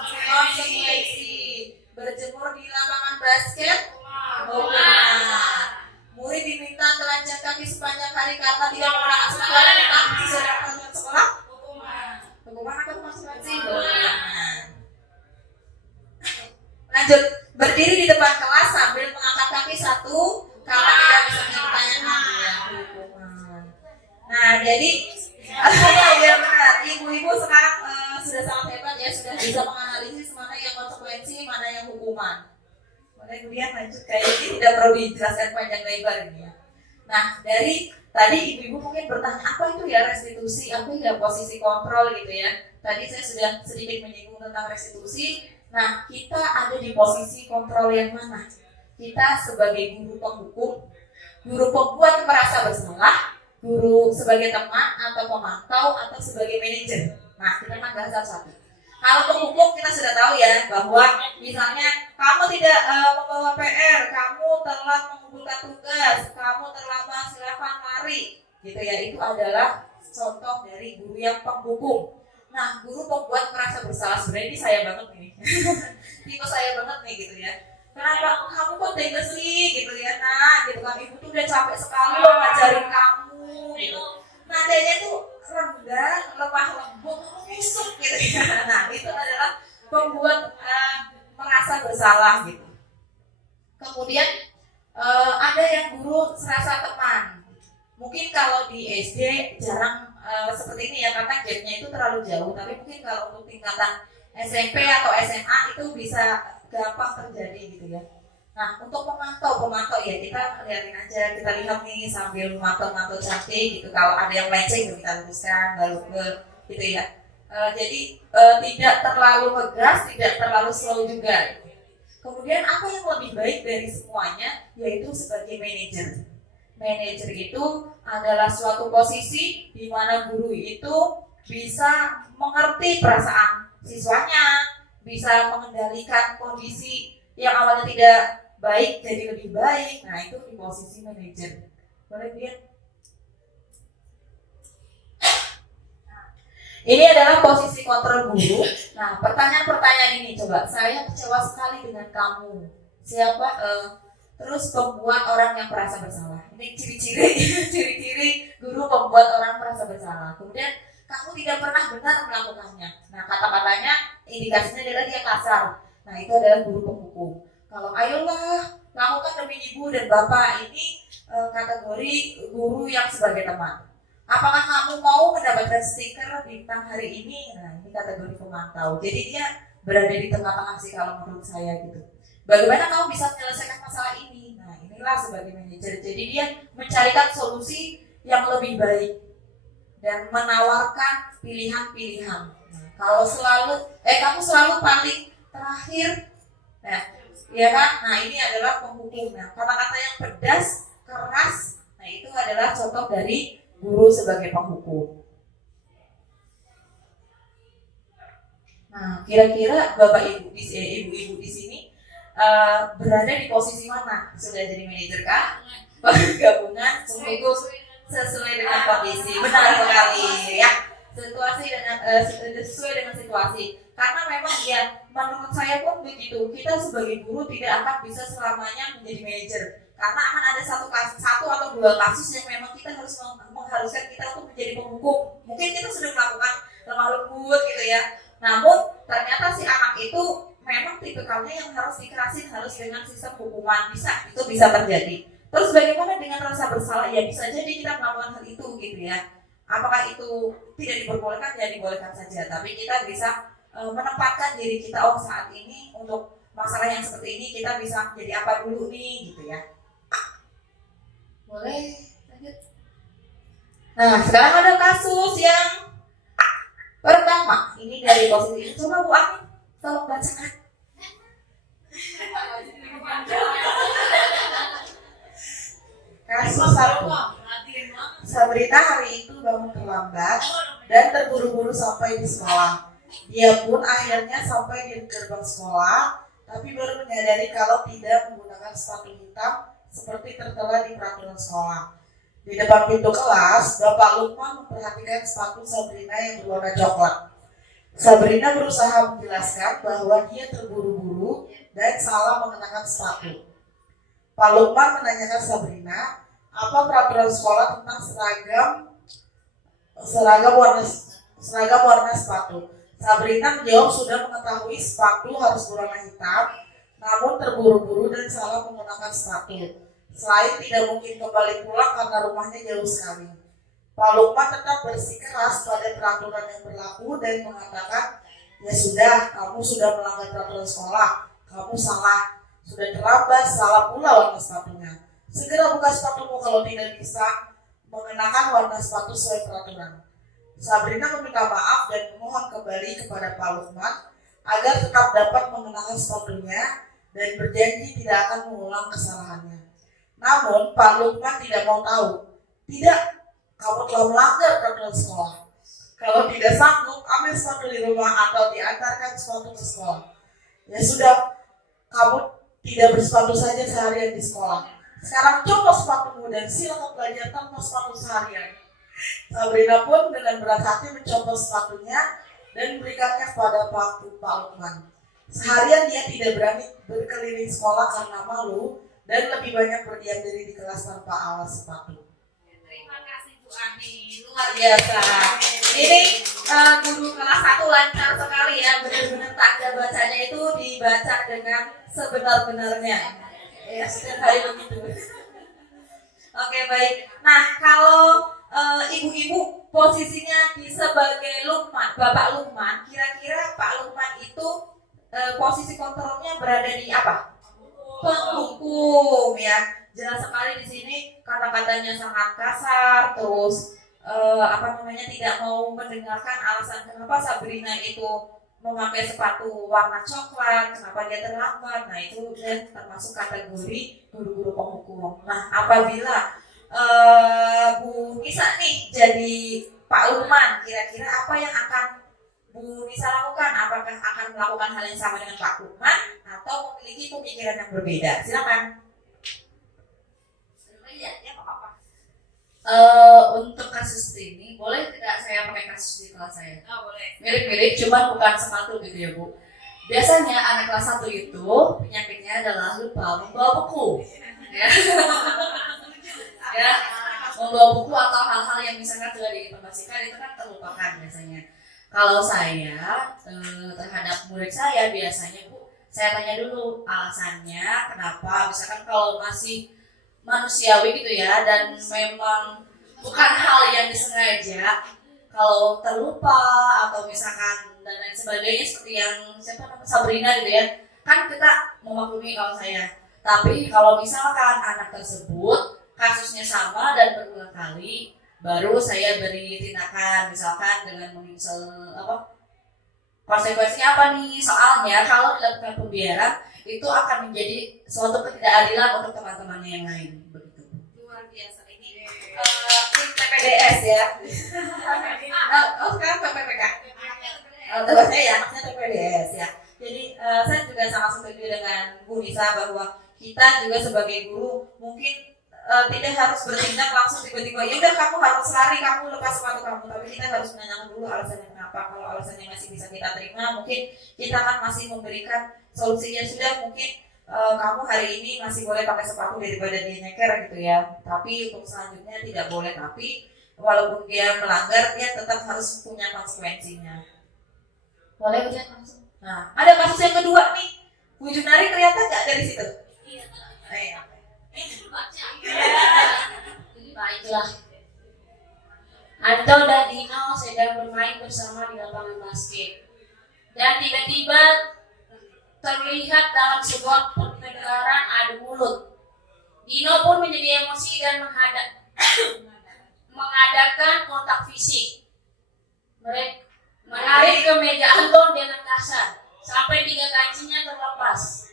Konsekuensi. Berjemur di lapangan basket. Hukuman. Murid diminta telanjang kaki sepanjang hari karena tidak menggunakan seragam hitam sesuai dengan peraturan sekolah. Hukuman atau konsekuensi? Lanjut, berdiri di depan kelas sambil mengangkat kaki satu karena tidak bisa menjawab pertanyaan. Ya, hukuman. Nah, jadi ya benar, ibu-ibu sekarang sudah sangat hebat ya, sudah bisa menganalisis mana yang konsekuensi, mana yang hukuman. Kemudian lanjut kayak ini tidak perlu dijelaskan panjang lebar ini ya. Nah, dari tadi ibu-ibu mungkin bertanya apa itu ya restitusi, apa ya posisi kontrol gitu ya. Tadi saya sudah sedikit menyinggung tentang restitusi. Nah, kita ada di posisi kontrol yang mana? Kita sebagai guru penghukum, guru pembuat merasa bersalah, guru sebagai teman atau pemantau atau sebagai manajer. Nah, kita akan bahas satu-satu. Kalau penghukum kita sudah tahu ya bahwa misalnya kamu tidak membawa PR, kamu telat mengumpulkan tugas, kamu terlambat silakan lari, gitu ya. Itu adalah contoh dari guru yang penghukum. Nah, guru pembuat merasa bersalah, sebenarnya ini saya banget nih, tipe saya banget nih gitu ya. Kenapa kamu kok tega sih gitu ya, nah gitu kan, ibu tuh udah capek sekali loh ngajarin kamu gitu. Nadanya tuh rendah, lemah lembut, musuk gitu ya. Nah itu adalah pembuat merasa bersalah gitu. Kemudian ada yang guru serasa teman. Mungkin kalau di SD jarang seperti ini ya, karena gapnya itu terlalu jauh. Tapi mungkin kalau untuk tingkatan SMP atau SMA itu bisa gampang terjadi gitu ya. Nah untuk pemantau ya kita lihatin aja, kita lihat nih sambil memantau cantik gitu. Kalau ada yang melenceng kita luruskan, gitu ya. Jadi tidak terlalu ngegas, tidak terlalu slow juga. Kemudian apa yang lebih baik dari semuanya yaitu sebagai manajer. Manajer itu adalah suatu posisi di mana guru itu bisa mengerti perasaan siswanya, bisa mengendalikan kondisi yang awalnya tidak baik jadi lebih baik. Nah itu di posisi manajer. Boleh lihat? Ini adalah posisi kontrol guru. Nah pertanyaan-pertanyaan ini coba, saya kecewa sekali dengan kamu. Siapa? Terus pembuat orang yang merasa bersalah. Ini ciri-ciri guru pembuat orang merasa bersalah. Kemudian kamu tidak pernah benar melakukannya. Nah kata-katanya indikasinya adalah dia kasar. Nah itu adalah guru penghukum. kalau ayolah lakukan demi ibu dan bapak, ini kategori guru yang sebagai teman. Apakah kamu mau mendapatkan stiker bintang hari ini? Nah, ini kategori pemantau. Jadi dia berada di tengah-tengah sih kalau menurut saya gitu. Bagaimana kamu bisa menyelesaikan masalah ini? Nah, inilah sebagai manajer. Jadi dia mencarikan solusi yang lebih baik dan menawarkan pilihan-pilihan. Nah, kalau kamu selalu paling terakhir, nah, ya kan? Nah, ini adalah penghukum. Nah, kata-kata yang pedas, keras, nah itu adalah contoh dari guru sebagai penghukum. Nah, kira-kira bapak ibu ibu-ibu di sini berada di posisi mana? Sudah jadi manajer kah? Gabungan, penghukum, sesuai dengan kondisi. Benar sekali ya. Situasi dengan sesuai dengan situasi. Karena memang ya menurut saya pun begitu. Kita sebagai guru tidak akan bisa selamanya menjadi manajer. Karena akan ada satu atau dua kasus yang memang kita harus mengharuskan kita untuk menjadi penghukum. Mungkin kita sudah melakukan lemah lembut gitu ya. Namun ternyata si anak itu memang tipikalnya yang harus dikerasin, harus dengan sistem hukuman, itu bisa terjadi. Terus bagaimana dengan rasa bersalah? Ya bisa jadi kita melakukan hal itu gitu ya. Apakah itu tidak diperbolehkan? Ya dibolehkan saja. Tapi kita bisa menempatkan diri kita, oh saat ini untuk masalah yang seperti ini kita bisa jadi apa dulu nih gitu ya. Boleh lanjut. Nah sekarang ada kasus yang pertama. Ini dari posisi ini. Coba Bu Amin tolong bacakan. Kasus satu. Sabrina hari itu bangun terlambat dan terburu-buru sampai di sekolah. Dia pun akhirnya sampai di gerbang sekolah, tapi baru menyadari kalau tidak menggunakan sepatu hitam seperti tertera di peraturan sekolah. Di depan pintu kelas, Bapak Lukman memperhatikan sepatu Sabrina yang berwarna coklat. Sabrina berusaha menjelaskan bahwa dia terburu-buru dan salah mengenakan sepatu. Pak Lukman menanyakan Sabrina, apa peraturan sekolah tentang seragam warna sepatu. Sabrina menjawab sudah mengetahui sepatu harus berwarna hitam, namun terburu-buru dan salah menggunakan sepatu. Selain tidak mungkin kembali pulang karena rumahnya jauh sekali. Pak Lukman tetap bersikeras pada peraturan yang berlaku dan mengatakan, ya sudah, kamu sudah melanggar peraturan sekolah, kamu salah, sudah terlambat, salah pula warna sepatunya. Segera buka sepatumu kalau tidak bisa mengenakan warna sepatu sesuai peraturan. Sabrina meminta maaf dan memohon kembali kepada Pak Lukman agar tetap dapat mengenakan sepatunya dan berjanji tidak akan mengulang kesalahannya. Namun Pak Lukman tidak mau tahu. Tidak, kamu telah melanggar peraturan sekolah. Kalau tidak sanggup, ambil sepatu di rumah atau diantarkan sepatu ke sekolah. Ya sudah, kamu tidak bersepatu saja seharian di sekolah. Sekarang coba sepatumu dan silakan belajar tanpa sepatu seharian. Sabrina pun dengan berat hati mencopot sepatunya dan memberikannya kepada Pak Lukman. Seharian dia tidak berani berkeliling sekolah karena malu dan lebih banyak berdiam diri di kelas tanpa alas sepatu. Terima kasih Bu Ani, Luar biasa. Ini guru kelas 1 lancar sekali ya, benar-benar tanda bacanya itu dibaca dengan sebenar-benarnya. Ya, setiap hari begitu. Oke, baik. Nah, kalau ibu-ibu posisinya sebagai Lukman, Bapak Lukman, kira-kira Pak Lukman itu posisi kontrolnya berada di apa? Penghukum ya. Jelas sekali di sini kata-katanya sangat kasar, terus tidak mau mendengarkan alasan kenapa Sabrina itu memakai sepatu warna coklat, kenapa dia terlambat. Nah itu dan termasuk kategori guru-guru penghukum. Nah apabila Bu Nisa nih jadi Pak Lukman, kira-kira apa yang akan Bu Nisa lakukan? Apakah akan melakukan hal yang sama dengan Pak Lukman atau memiliki pemikiran yang berbeda? Silakan. Untuk kasus ini boleh tidak saya pakai kasus di kelas saya? Oh, boleh. Mirip-mirip, cuman bukan sepatu gitu ya Bu. Biasanya anak kelas 1 itu penyakitnya adalah lupa membawa buku. Ya. Ya, membawa buku atau hal-hal yang misalnya sudah diinformasikan itu kan terlupakan biasanya. Kalau saya terhadap murid saya biasanya Bu, saya tanya dulu alasannya kenapa, misalkan kalau masih manusiawi gitu ya dan memang bukan hal yang disengaja, kalau terlupa atau misalkan dan lain sebagainya seperti yang siapa namanya Sabrina gitu ya, kan kita memaklumi kalau saya. Tapi kalau misalkan anak tersebut kasusnya sama dan berulang kali, baru saya beri tindakan misalkan dengan konsekuensinya apa nih? Soalnya kalau dilakukan pembiaran itu akan menjadi suatu ketidakadilan untuk teman-temannya yang lain. Begitu. Luar biasa ini PPDS ya. Sekarang PPPK. Terusnya ya, anaknya PPDS ya. Jadi saya juga sangat setuju dengan Bu Nisa bahwa kita juga sebagai guru mungkin tidak harus bertindak langsung tiba-tiba ya udah kamu harus lari, kamu lepas sepatu kamu, tapi kita harus menanyakan dulu alasannya kenapa. Kalau alasannya masih bisa kita terima, mungkin kita akan masih memberikan solusinya. Sudah mungkin kamu hari ini masih boleh pakai sepatu daripada dia nyeker gitu ya, tapi untuk selanjutnya tidak boleh. Tapi walaupun dia melanggar, dia tetap harus punya konsekuensinya. Boleh ujian langsung. Nah, ada kasus yang kedua nih, Bu Junari kelihatan nggak dari situ? Iya. Baiklah. Anto dan Dino sedang bermain bersama di lapangan basket. Dan tiba-tiba terlihat dalam sebuah pertengkaran adu mulut. Dino pun menjadi emosi dan mengadakan kontak fisik. Mereka menarik ke meja Anton dengan kasar sampai 3 kancinya terlepas.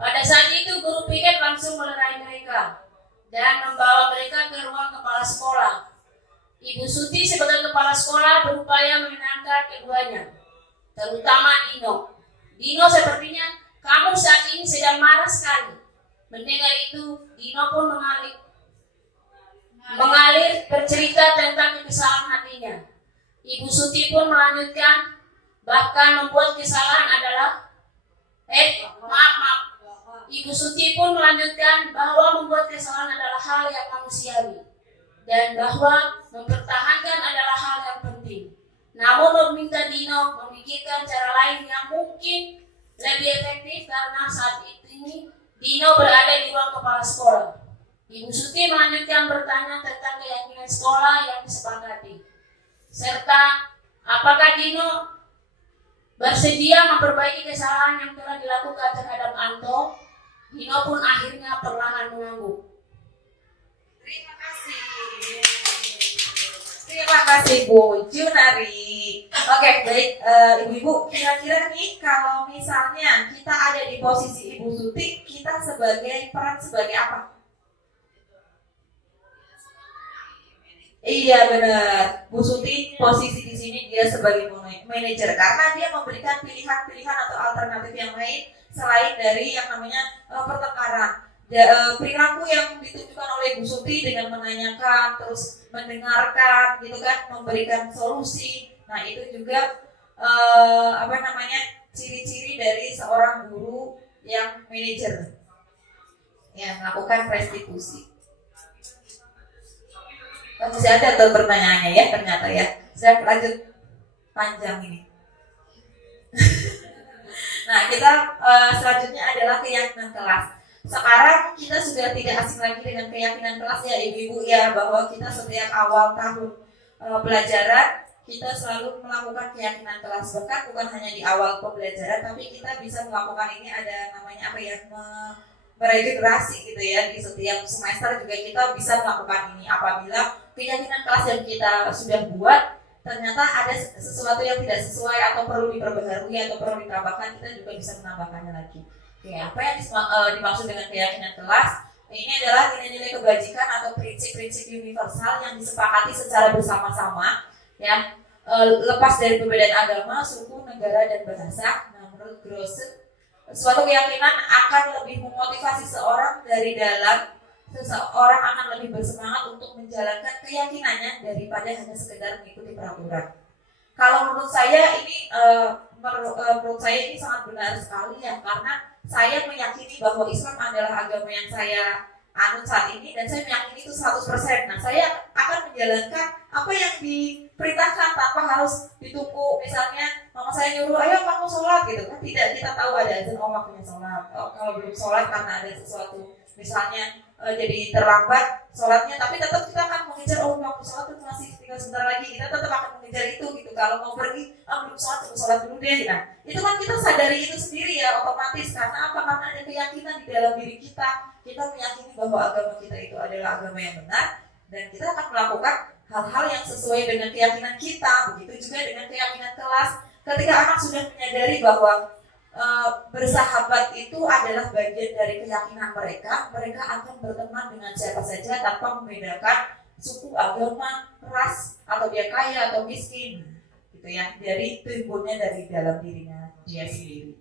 Pada saat itu guru piket langsung melerai mereka dan membawa mereka ke ruang kepala sekolah. Ibu Suti sebagai kepala sekolah berupaya menenangkan keduanya, terutama Dino. Dino sepertinya kamu saat ini sedang marah sekali. Mendengar itu, Dino pun mengalir bercerita tentang kesalahan hatinya. Ibu Suti pun melanjutkan, bahkan membuat kesalahan adalah Ibu Suti pun melanjutkan bahwa membuat kesalahan adalah hal yang manusiawi dan bahwa mempertahankan adalah hal yang penting. Namun meminta Dino memikirkan cara lain yang mungkin lebih efektif karena saat ini Dino berada di ruang kepala sekolah. Ibu Suti melanjutkan bertanya tentang keyakinan sekolah yang disepakati, serta apakah Dino bersedia memperbaiki kesalahan yang telah dilakukan terhadap Anto. Dino pun akhirnya perlahan mengangguk. Terima kasih Bu Junari. Oke, baik Ibu-ibu, kira-kira nih kalau misalnya kita ada di posisi Ibu Suti, kita peran sebagai apa? Iya benar, Bu Suti posisi di sini dia sebagai manajer karena dia memberikan pilihan-pilihan atau alternatif yang lain selain dari yang namanya pertengkaran. Perilaku yang ditunjukkan oleh Bu Suti dengan menanyakan, terus mendengarkan, gitu kan, memberikan solusi. Nah itu juga ciri-ciri dari seorang guru yang manajer, yang melakukan restitusi. Masih ada tuh pertanyaannya ya ternyata ya. Saya lanjut panjang ini. Nah kita selanjutnya adalah keyakinan kelas. Sekarang kita sudah tidak asing lagi dengan keyakinan kelas ya ibu-ibu ya, bahwa kita setiap awal tahun pelajaran kita selalu melakukan keyakinan kelas. Bahkan bukan hanya di awal pembelajaran, tapi kita bisa melakukan ini ada namanya meregenerasi gitu ya, di setiap semester juga kita bisa melakukan ini. Apabila keyakinan kelas yang kita sudah buat ternyata ada sesuatu yang tidak sesuai atau perlu diperbaharui atau perlu ditambahkan, kita juga bisa menambahkannya lagi. Oke, apa yang dimaksud dengan keyakinan kelas? Ini adalah nilai-nilai kebajikan atau prinsip-prinsip universal yang disepakati secara bersama-sama ya, lepas dari perbedaan agama, suku, negara, dan bahasa. Nah, menurut Grose, suatu keyakinan akan lebih memotivasi seorang dari dalam. Seseorang akan lebih bersemangat untuk menjalankan keyakinannya daripada hanya sekedar mengikuti peraturan. Kalau menurut saya ini sangat benar sekali ya, karena saya meyakini bahwa Islam adalah agama yang saya anut saat ini dan saya meyakini itu 100%. Nah, saya akan menjalankan apa yang diperintahkan tanpa harus ditunggu. Misalnya mama saya nyuruh, ayo kamu sholat gitu kan, tidak, kita tahu ada azan, waktunya sholat. Kalau belum sholat karena ada sesuatu, misalnya jadi terlambat sholatnya, tapi tetap kita akan mengejar, waktu sholat itu masih tinggal sebentar lagi, kita tetap akan mengejar itu gitu. Kalau mau pergi, belum sholat, tunggu sholat dulu deh. Nah, itu kan kita sadari itu sendiri ya, otomatis. Karena apa? Karena ada keyakinan di dalam diri kita. Kita meyakini bahwa agama kita itu adalah agama yang benar, dan kita akan melakukan hal-hal yang sesuai dengan keyakinan kita. Begitu juga dengan keyakinan kelas. Ketika anak sudah menyadari bahwa bersahabat itu adalah bagian dari keyakinan mereka, mereka akan berteman dengan siapa saja tanpa membedakan suku, agama, ras, atau dia kaya atau miskin, gitu ya. Dari timbulnya dari dalam dirinya dia sendiri.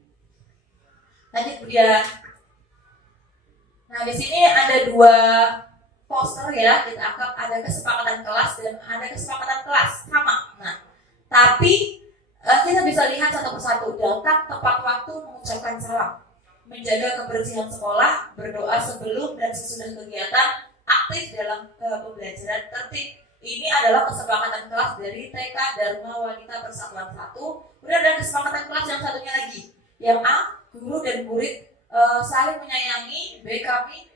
Lanjut kemudian. Nah, di sini ada dua poster ya, kita anggap ada kesepakatan kelas dan ada kesepakatan kelas sama. Nah, tapi kita bisa lihat satu persatu. Datang tepat waktu, mengucapkan salam, menjaga kebersihan sekolah, berdoa sebelum dan sesudah kegiatan, aktif dalam pembelajaran, tertib. Ini adalah kesepakatan kelas dari TK Dharma Wanita Persatuan 1. Kemudian ada kesepakatan kelas yang satunya lagi, yang A, guru dan murid saling menyayangi. B, kami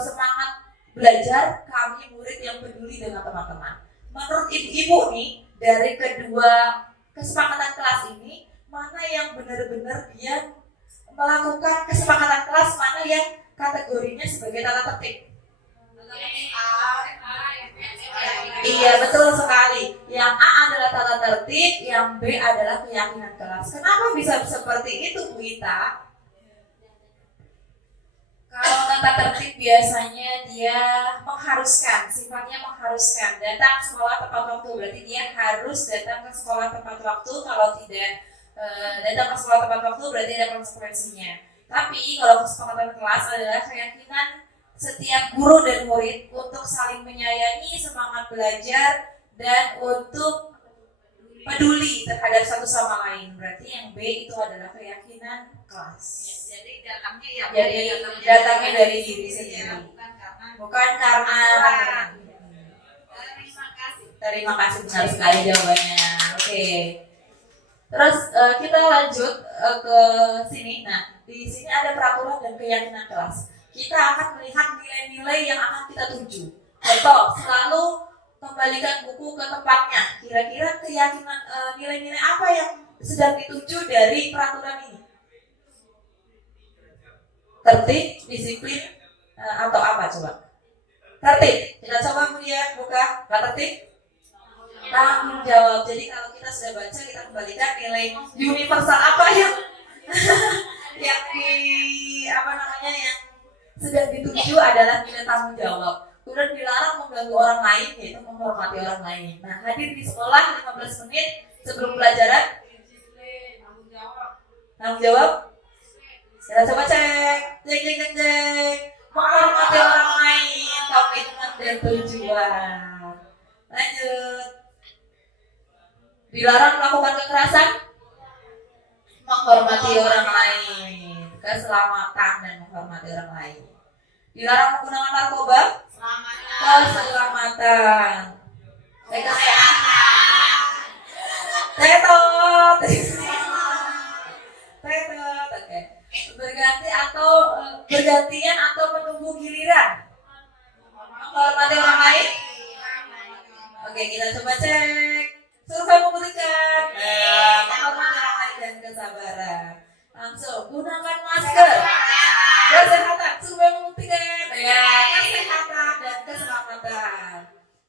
semangat belajar, kami murid yang peduli dengan teman-teman. Menurut ibu-ibu nih, dari kedua kesepakatan kelas ini, mana yang benar-benar dia melakukan kesepakatan kelas, mana yang kategorinya sebagai tata tertib? Iya, betul sekali. Yang A adalah tata tertib, yang B adalah keyakinan kelas. Kenapa bisa seperti itu, Bu Ita? Kalau tata tertib biasanya dia mengharuskan, sifatnya mengharuskan datang sekolah tepat waktu. Berarti dia harus datang ke sekolah tepat waktu. Kalau tidak datang ke sekolah tepat waktu, berarti ada konsekuensinya. Tapi kalau kesepakatan kelas adalah keyakinan setiap guru dan murid untuk saling menyayangi, semangat belajar, dan untuk peduli terhadap satu sama lain. Berarti yang B itu adalah keyakinan kelas. Jadi datangnya ya, Jadi datangnya dari diri sendiri, bukan karena terima kasih. Terima kasih, benar sekali jawabannya. Oke. Terus kita lanjut ke sini. Nah, di sini ada peraturan dan keyakinan kelas. Kita akan melihat nilai-nilai yang akan kita tuju. Contoh, selalu kembalikan buku ke tempatnya. Kira-kira keyakinan nilai-nilai apa yang sedang dituju dari peraturan ini? Tertib, disiplin, atau apa coba? Tertib. Kita coba kemudian buka. Pak tertib? Tanggung jawab. Jadi kalau kita sudah baca, kita kembalikan nilai universal apa yang yang yang sedang dituju adalah nilai tanggung jawab. Kemudian dilarang mengganggu orang lain, yaitu menghormati orang lain. Nah, hadir di sekolah 15 menit sebelum pelajaran. Tanggung jawab. Kita coba cek. Menghormati orang lain, komitmen dan tujuan. Lanjut. Dilarang melakukan kekerasan. Menghormati orang lain, keselamatan dan menghormati orang lain. Dilarang menggunakan narkoba. Keselamatan. Kesehatan. Tetot. Oke. Bergantian atau menunggu giliran. Menghormati orang lain. Oke, kita coba cek. Survei membuktikan menghormati orang lain dan kesabaran. Langsung gunakan masker. Kesehatan. Survei membuktikan kesehatan dan keselamatan.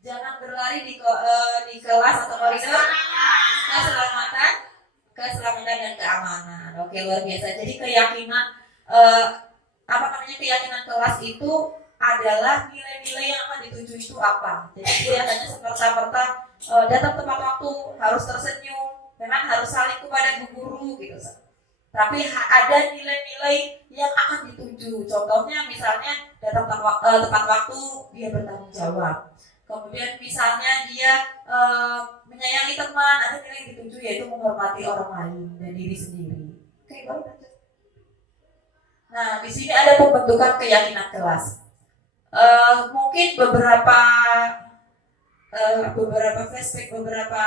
Jangan berlari di kelas atau koridor. Keselamatan dan keamanan. Oke, luar biasa. Jadi keyakinan keyakinan kelas itu adalah nilai-nilai yang akan dituju itu apa. Jadi dia hanya semerta-merta datang tepat waktu, harus tersenyum, memang harus saling kepada guru gitu. Tapi ada nilai-nilai yang akan dituju. Contohnya misalnya datang tepat waktu, dia bertanggung jawab. Kemudian misalnya dia menyayangi teman, ada nilai yang dituju yaitu menghormati orang lain dan diri sendiri. Oke, baru lanjut. Nah, di sini ada pembentukan keyakinan kelas. Mungkin beberapa beberapa flashback beberapa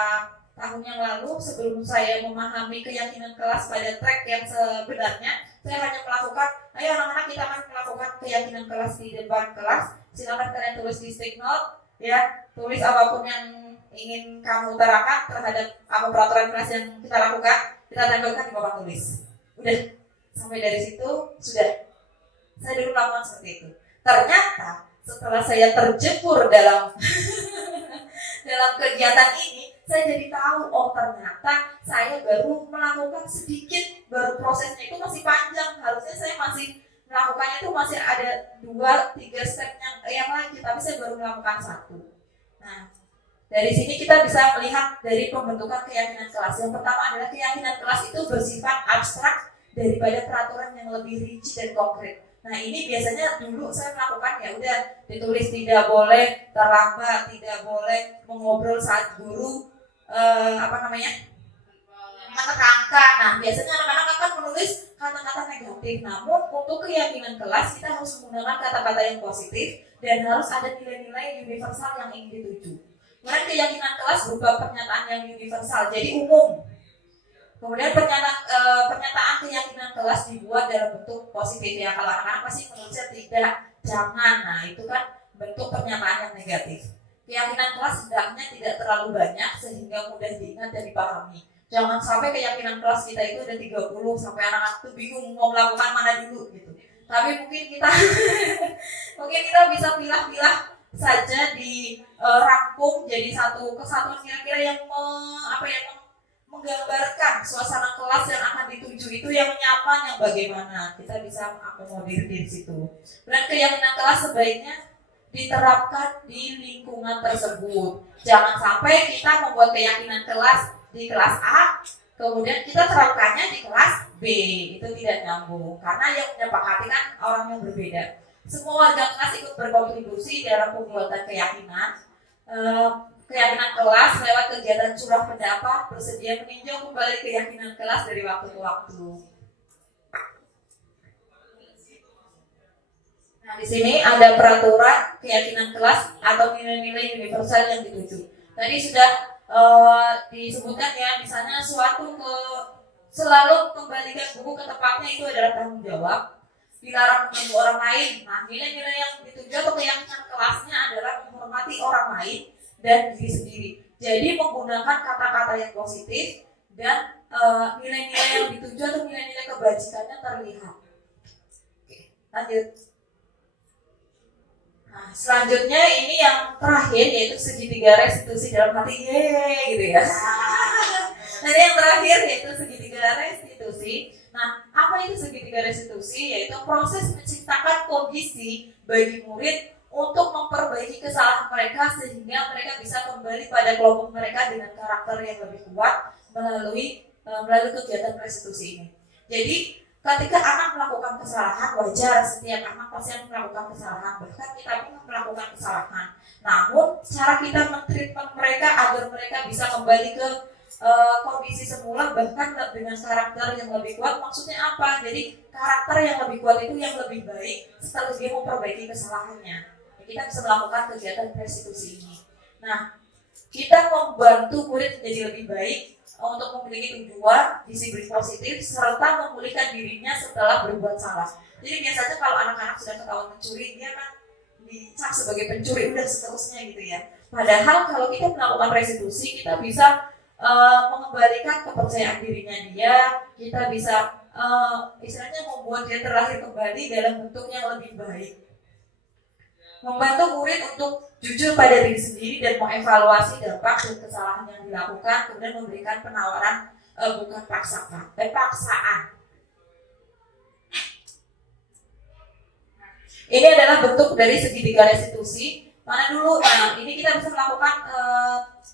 tahun yang lalu sebelum saya memahami keyakinan kelas pada track yang sebenarnya, saya hanya melakukan, ayo anak-anak kita akan melakukan keyakinan kelas di depan kelas, silakan kalian tulis di stick note, ya, tulis apapun yang ingin kamu utarakan terhadap apa peraturan kelas yang kita lakukan, kita tempelkan di papan tulis. Udah, sampai dari situ sudah. Saya dulu melakukan seperti itu. Ternyata setelah saya terjebur dalam dalam kegiatan ini, saya jadi tahu, oh ternyata saya baru melakukan sedikit, baru prosesnya itu masih panjang. Harusnya saya masih melakukannya itu masih ada 2-3 step yang lagi, tapi saya baru melakukan 1. Nah, dari sini kita bisa melihat dari pembentukan keyakinan kelas. Yang pertama adalah keyakinan kelas itu bersifat abstrak daripada peraturan yang lebih rinci dan konkret. Nah ini biasanya dulu saya melakukan ya udah ditulis tidak boleh terlambat, tidak boleh mengobrol saat guru menerangkan. Nah biasanya anak-anak akan menulis kata-kata negatif. Namun untuk keyakinan kelas kita harus menggunakan kata-kata yang positif dan harus ada nilai-nilai universal yang ingin dituju. Kemudian keyakinan kelas berupa pernyataan yang universal, jadi umum. Kemudian pernyataan keyakinan kelas dibuat dalam bentuk positif ya. Kalau anak-anak pasti menulisnya tidak, jangan. Nah itu kan bentuk pernyataan yang negatif. Keyakinan kelas hendaknya tidak terlalu banyak sehingga mudah diingat dan dipahami. Jangan sampai keyakinan kelas kita itu ada 30 sampai anak-anak itu bingung mau melakukan mana dulu gitu. Tapi mungkin kita bisa pilah-pilah saja di rangkum jadi satu kesatuan kira-kira yang menggambarkan suasana kelas yang akan dituju itu yang nyaman, yang bagaimana kita bisa mengakomodir di situ. Dan keyakinan kelas sebaiknya diterapkan di lingkungan tersebut. Jangan sampai kita membuat keyakinan kelas di kelas A, kemudian kita terapkannya di kelas B. Itu tidak nyambung karena yang menyepakati kan orang yang berbeda. Semua warga kelas ikut berkontribusi dalam pembuatan keyakinan kelas lewat kegiatan curah pendapat, bersedia meninjau kembali keyakinan kelas dari waktu ke waktu. Nah, di sini ada peraturan keyakinan kelas atau nilai-nilai universal yang dituju. Tadi sudah disebutkan ya, misalnya selalu kembalikan buku ke tempatnya itu adalah tanggung jawab. Dilarang mengganggu orang lain. Nah, nilai-nilai yang dituju atau keyakinan kelasnya adalah menghormati orang lain dan diri sendiri. Jadi menggunakan kata-kata yang positif dan nilai-nilai yang dituju atau nilai-nilai kebajikannya terlihat. Oke, lanjut. Nah, selanjutnya ini yang terakhir yaitu segitiga restitusi dalam hati gitu ya. Nah, yang terakhir yaitu segitiga restitusi. Nah, apa itu segitiga restitusi? Yaitu proses menciptakan kondisi bagi murid untuk memperbaiki kesalahan mereka sehingga mereka bisa kembali pada kelompok mereka dengan karakter yang lebih kuat melalui kegiatan restitusi ini. Jadi ketika anak melakukan kesalahan, wajar, setiap anak pasti akan melakukan kesalahan, bahkan kita pun melakukan kesalahan. Namun cara kita men-treatment mereka agar mereka bisa kembali ke kondisi semula bahkan dengan karakter yang lebih kuat. Maksudnya apa? Jadi karakter yang lebih kuat itu yang lebih baik setelah dia memperbaiki kesalahannya. Kita bisa melakukan kegiatan restitusi ini. Nah, kita membantu murid menjadi lebih baik untuk memiliki tujuan, disiplin positif, serta memulihkan dirinya setelah berbuat salah. Jadi biasanya kalau anak-anak sudah ketahuan mencuri, dia kan dicap sebagai pencuri, udah seterusnya gitu ya. Padahal kalau kita melakukan restitusi, kita bisa mengembalikan kepercayaan dirinya dia, kita bisa istilahnya membuat dia terlahir kembali dalam bentuk yang lebih baik. Membantu murid untuk jujur pada diri sendiri dan mengevaluasi dampak dan kesalahan yang dilakukan, kemudian memberikan penawaran bukan paksaan. Ini adalah bentuk dari segitiga restitusi. Mana dulu? Nah, ini kita bisa melakukan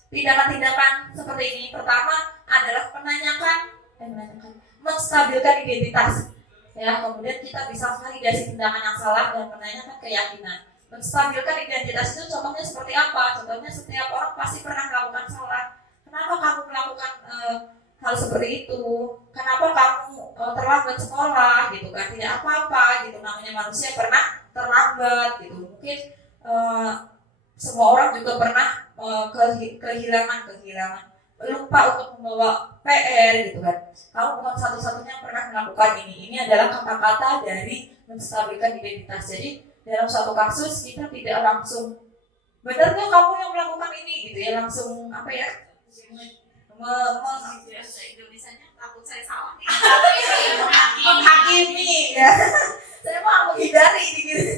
tindakan-tindakan seperti ini. Pertama adalah menstabilkan identitas. Ya, kemudian kita bisa validasi tindakan yang salah dan menanyakan keyakinan. Menstabilkan identitas itu contohnya seperti apa? Contohnya setiap orang pasti pernah melakukan salah. Kenapa kamu melakukan hal seperti itu? Kenapa kamu terlambat sekolah gitu kan? Tidak apa-apa gitu, namanya manusia pernah terlambat gitu. Mungkin semua orang juga pernah kehilangan lupa untuk membawa PR gitu kan. Kamu bukan satu-satunya yang pernah melakukan ini. Ini adalah kata-kata dari menstabilkan identitas. Jadi dalam suatu kasus kita tidak langsung benarnya kamu yang melakukan ini gitu ya, langsung apa ya, Bahasa Indonesianya takut saya salah nih. menghakimi ya. Saya mau menghindari gitu.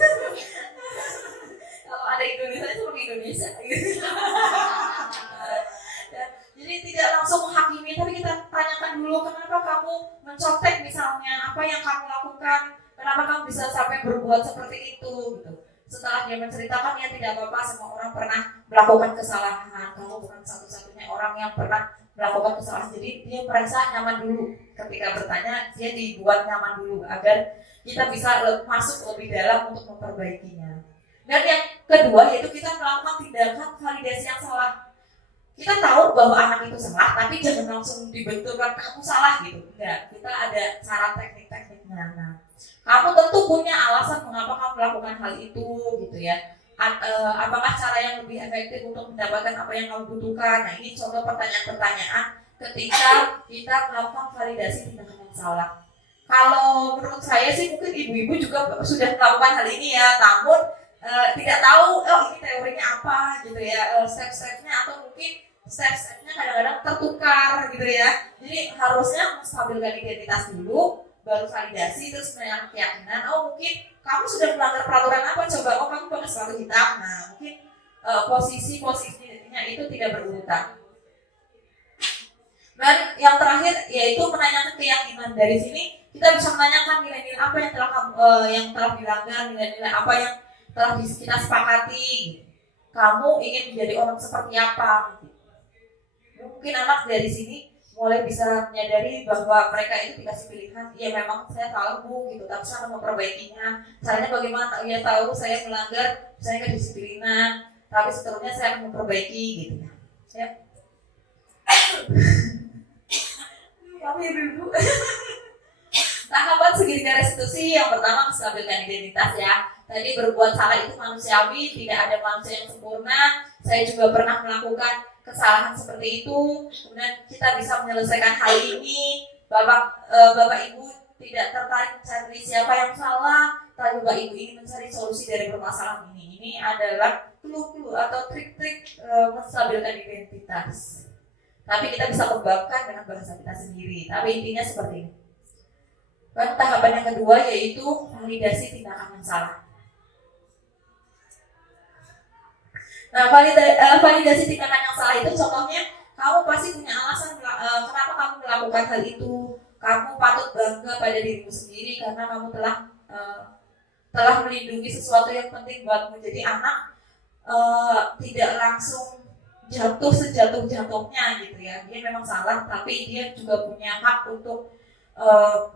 Kalau ada Indonesia itu pakai Indonesia gitu. Ya, jadi tidak langsung menghakimi, tapi kita tanyakan dulu kenapa kamu mencontek misalnya, apa yang kamu lakukan, kenapa kamu bisa sampai berbuat seperti itu gitu. Setelah dia menceritakan, ya tidak apa-apa, semua orang pernah melakukan kesalahan, kamu bukan satu-satunya orang yang pernah melakukan kesalahan. Jadi dia merasa nyaman dulu ketika bertanya, dia dibuat nyaman dulu agar kita bisa masuk lebih dalam untuk memperbaikinya. Dan yang kedua yaitu kita melakukan tindakan validasi yang salah. Kita tahu bahwa anak itu salah, tapi jangan langsung dibenturkan kamu salah gitu. Enggak, kita ada cara teknik-tekniknya. Nah, kamu tentu punya alasan mengapa kamu melakukan hal itu gitu ya. Apakah cara yang lebih efektif untuk mendapatkan apa yang kamu butuhkan? Nah, ini contoh pertanyaan-pertanyaan ketika kita melakukan validasi tindakan yang salah. Kalau menurut saya sih mungkin ibu-ibu juga sudah melakukan hal ini ya, namun tidak tahu ini teorinya apa gitu ya, step-stepnya, atau mungkin step-stepnya kadang-kadang tertukar gitu ya. Jadi harusnya menstabilkan identitas dulu, baru validasi, terus menanyakan keyakinan. Mungkin kamu sudah melanggar peraturan apa, coba kamu pakai sepatu hitam. Nah, mungkin posisinya itu tidak berurutan. Dan yang terakhir yaitu menanyakan keyakinan. Dari sini kita bisa menanyakan nilai-nilai apa yang telah dilanggar, nilai-nilai apa yang telah kita sepakati. Kamu ingin menjadi orang seperti apa? Mungkin anak dari sini mulai bisa menyadari bahwa mereka itu dikasih pilihan, ya memang saya tahu gitu, tapi saya akan memperbaikinya. Caranya bagaimana? Ya tahu saya melanggar, saya kedisiplinan, tapi seterusnya saya akan memperbaiki gitu ya. Kami ibu-ibu. Tahapan segitiga restitusi yang pertama menstabilkan identitas ya. Tadi berbuat salah itu manusiawi, tidak ada manusia yang sempurna. Saya juga pernah melakukan kesalahan seperti itu. Kemudian kita bisa menyelesaikan hal ini. Bapak Ibu tidak tertarik mencari siapa yang salah, tapi Bapak Ibu ingin mencari solusi dari permasalahan ini. Ini adalah clue-clue atau trik-trik menstabilkan identitas. Tapi kita bisa kembangkan dengan bahasa kita sendiri. Tapi intinya seperti ini. Dan tahapan yang kedua yaitu validasi tindakan yang salah. Nah, validasi tindakan yang salah itu contohnya kamu pasti punya alasan kenapa kamu melakukan hal itu. Kamu patut bangga pada dirimu sendiri karena kamu telah melindungi sesuatu yang penting buatmu. Jadi anak tidak langsung jatuh sejatuh-jatuhnya gitu ya. Dia memang salah, tapi dia juga punya hak untuk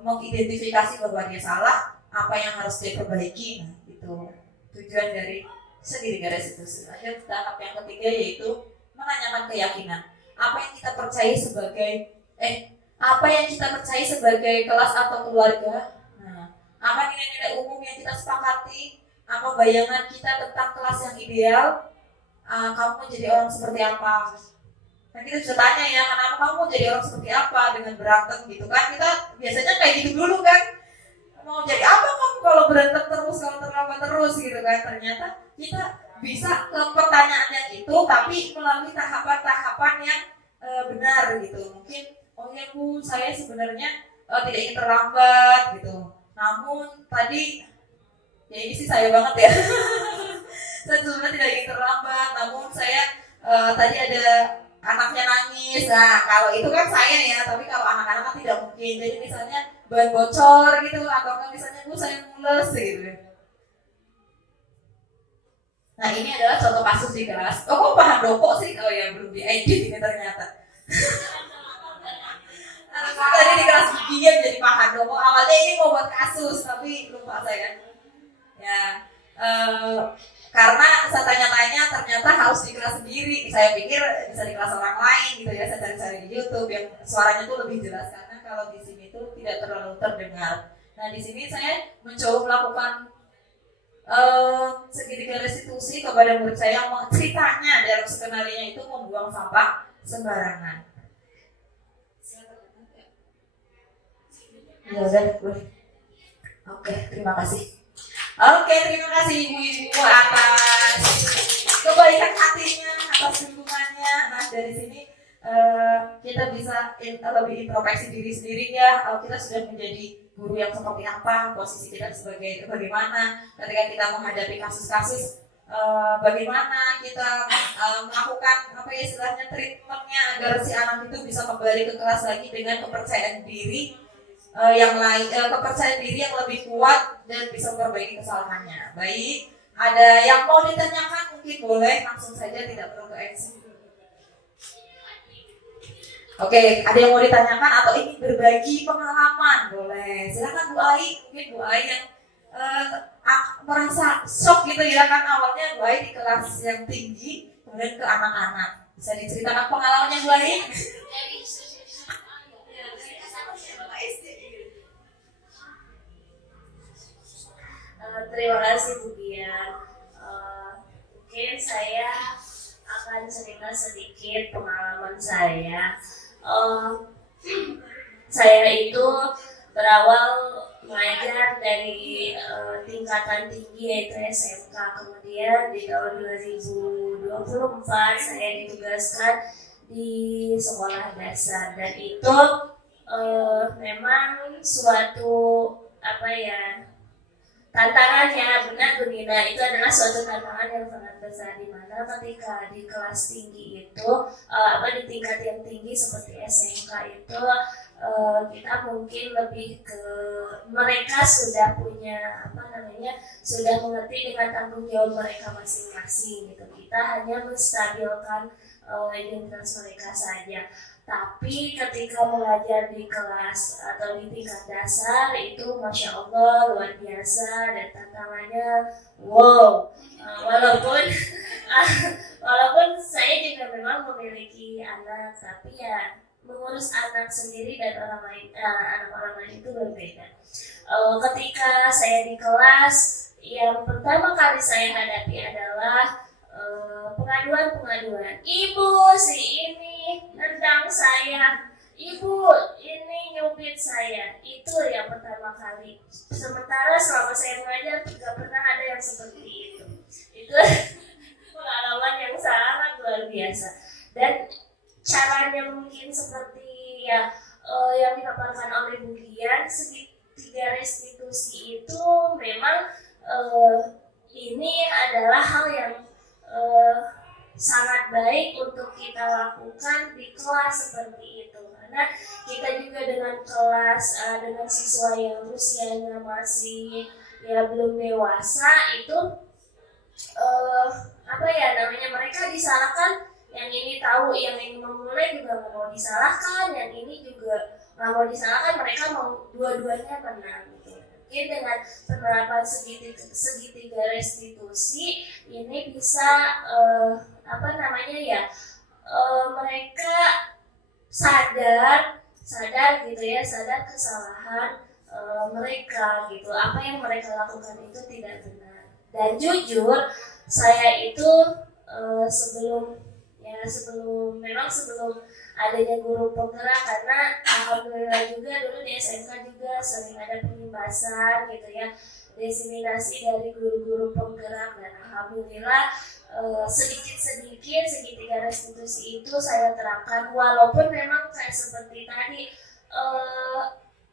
mengidentifikasi bahwa dia salah, apa yang harus dia perbaiki. Nah, itu tujuan dari segitiga restitusi. Lanjut tahap yang ketiga yaitu menanyakan keyakinan. Apa yang kita percaya sebagai kelas atau keluarga? Nah, apa nilai-nilai umum yang kita sepakati? Apa bayangan kita tentang kelas yang ideal? Kamu mau jadi orang seperti apa? Nah, kita bisa tanya ya, kenapa kamu mau jadi orang seperti apa dengan berantem gitu kan? Kita biasanya kayak gitu dulu kan. Mau jadi apa kamu kalau berantem terus, kalau terlambat terus gitu kan? Ternyata kita bisa ke pertanyaan yang itu, tapi melalui tahapan-tahapan yang benar gitu. Mungkin, oh ya Bu, saya sebenarnya tidak ingin terlambat gitu. Namun tadi, ya ini sih saya banget ya. Saya sebenarnya tidak ingin terlambat, namun saya tadi ada anaknya nangis. Nah, kalau itu kan saya ya, tapi kalau anak-anak kan tidak mungkin. Jadi misalnya ban bocor gitu, atau kan misalnya Bu saya mules gitu. Nah, ini adalah contoh kasus di kelas. Oh, kok paham doko sih? Oh ya, belum di-edit ini ternyata. Tadi di kelas diam jadi paham doko. Awalnya ini mau buat kasus, tapi lupa saya. Ya, karena saya tanya-tanya ternyata harus di kelas sendiri. Saya pikir bisa di kelas orang lain gitu ya. Saya cari-cari di YouTube yang suaranya tuh lebih jelas, karena kalau di sini tuh tidak terlalu terdengar. Nah, di sini saya mencoba melakukan segitiga restitusi kepada murid saya yang ceritanya dalam skenarionya itu membuang sampah sembarangan. Ya udah, boleh. Oke, terima kasih. Oke, terima kasih ibu-ibu atas kebaikan hatinya, atas dukungannya. Nah, dari sini kita bisa lebih introspeksi diri sendiri ya. Kita sudah menjadi guru yang seperti apa, posisi kita sebagai bagaimana ketika kita menghadapi kasus-kasus, bagaimana kita melakukan apa ya istilahnya treatmentnya agar si anak itu bisa kembali ke kelas lagi dengan kepercayaan diri yang lain, kepercayaan diri yang lebih kuat dan bisa memperbaiki kesalahannya. Baik, ada yang mau ditanyakan mungkin boleh langsung saja, tidak perlu ke MC. Oke, ada yang mau ditanyakan atau ingin berbagi pengalaman boleh. Silakan Bu Ai, mungkin Bu Ai yang merasa shock gitu ya kan awalnya Bu Ai di kelas yang tinggi kemudian ke anak-anak. Bisa diceritakan pengalamannya Bu Ai? Terima kasih Bu Dian. Mungkin saya akan cerita sedikit pengalaman saya. Saya itu berawal mengajar dari tingkatan tinggi yaitu SMK. Kemudian di tahun 2024 saya ditugaskan di sekolah dasar dan itu memang suatu tantangannya benar Bu Nina, itu adalah suatu tantangan yang sangat besar di mana ketika di kelas tinggi itu di tingkat yang tinggi seperti SMK itu kita mungkin lebih ke mereka sudah punya sudah mengerti dengan tanggung jawab mereka masing-masing gitu. Kita hanya menstabilkan identitas mereka saja. Tapi ketika mengajar di kelas atau di tingkat dasar itu Masya Allah luar biasa dan tantangannya wow. Walaupun saya juga memang memiliki anak, tapi ya mengurus anak sendiri dan anak orang lain itu berbeda. Ketika saya di kelas, yang pertama kali saya hadapi adalah pengaduan. Ibu si ini nendang saya, ibu ini nyubit saya. Itu yang pertama kali. Sementara selama saya mengajar tidak pernah ada yang seperti itu. Itu pengalaman yang sangat luar biasa. Dan caranya mungkin seperti yang dipaparkan oleh Bu Dian, segitiga restitusi itu memang ini adalah hal yang sangat baik untuk kita lakukan di kelas seperti itu, karena kita juga dengan kelas dengan siswa yang usianya masih belum dewasa itu mereka disalahkan, yang ini tahu, yang ini memulai juga nggak mau disalahkan, yang ini juga nggak mau disalahkan, mereka mau dua-duanya menang gitu. Mungkin dengan penerapan segitiga restitusi ini bisa mereka sadar kesalahan mereka gitu, apa yang mereka lakukan itu tidak benar. Dan jujur saya itu sebelum adanya guru penggerak, karena alhamdulillah juga dulu di SMK juga sering ada penimbasan gitu ya, diseminasi dari guru-guru penggerak, dan alhamdulillah sedikit-sedikit segitiga restitusi itu saya terapkan, walaupun memang kayak seperti tadi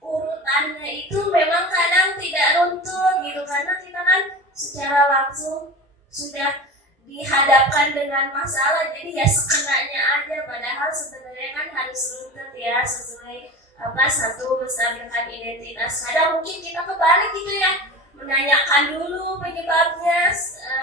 urutannya itu memang kadang tidak runtut gitu, karena kita kan secara langsung sudah dihadapkan dengan masalah, jadi ya sekenanya aja, padahal sebenarnya kan harus runtut ya, sesuai satu menstabilkan identitas. Kadang mungkin kita kebalik gitu ya, menanyakan dulu penyebabnya,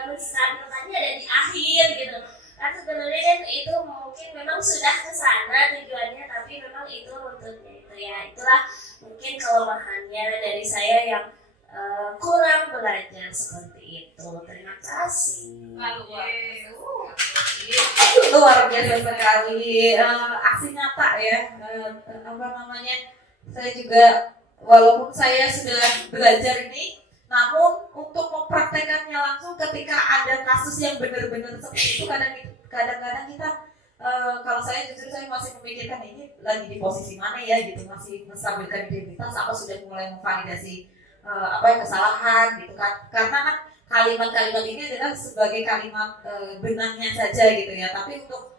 menstabilkannya ada di akhir gitu. Kan sebenarnya kan itu mungkin memang sudah kesana tujuannya, tapi memang itu runtutnya itu ya. Itulah mungkin kelemahannya dari saya yang kurang belajar seperti itu. Terima kasih. Luar biasa sekali, aksi nyata ya. Saya juga walaupun saya sudah belajar ini, Namun untuk mempraktekannya langsung ketika ada kasus yang benar-benar seperti itu, kadang-kadang kita kalau saya jujur saya masih memikirkan ini lagi di posisi mana ya gitu, masih menstabilkan identitas apa sudah mulai memvalidasi kesalahan gitu kan, karena kan kalimat-kalimat ini adalah sebagai kalimat benangnya saja gitu ya, tapi untuk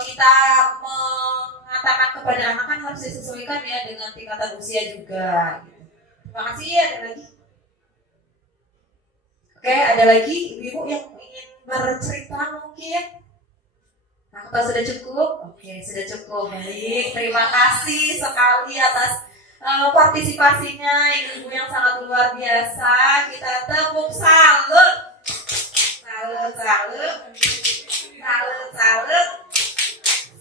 kita mengatakan kepada anak kan harus disesuaikan ya dengan tingkatan usia juga gitu. Terima kasih. Ada lagi? Oke, ada lagi ibu-ibu yang ingin bercerita mungkin? Atau sudah cukup? Oke, sudah cukup. Baik, terima kasih sekali atas partisipasinya ibu-ibu yang sangat luar biasa. Kita tepuk salut. Salut, salut. Salut, salut.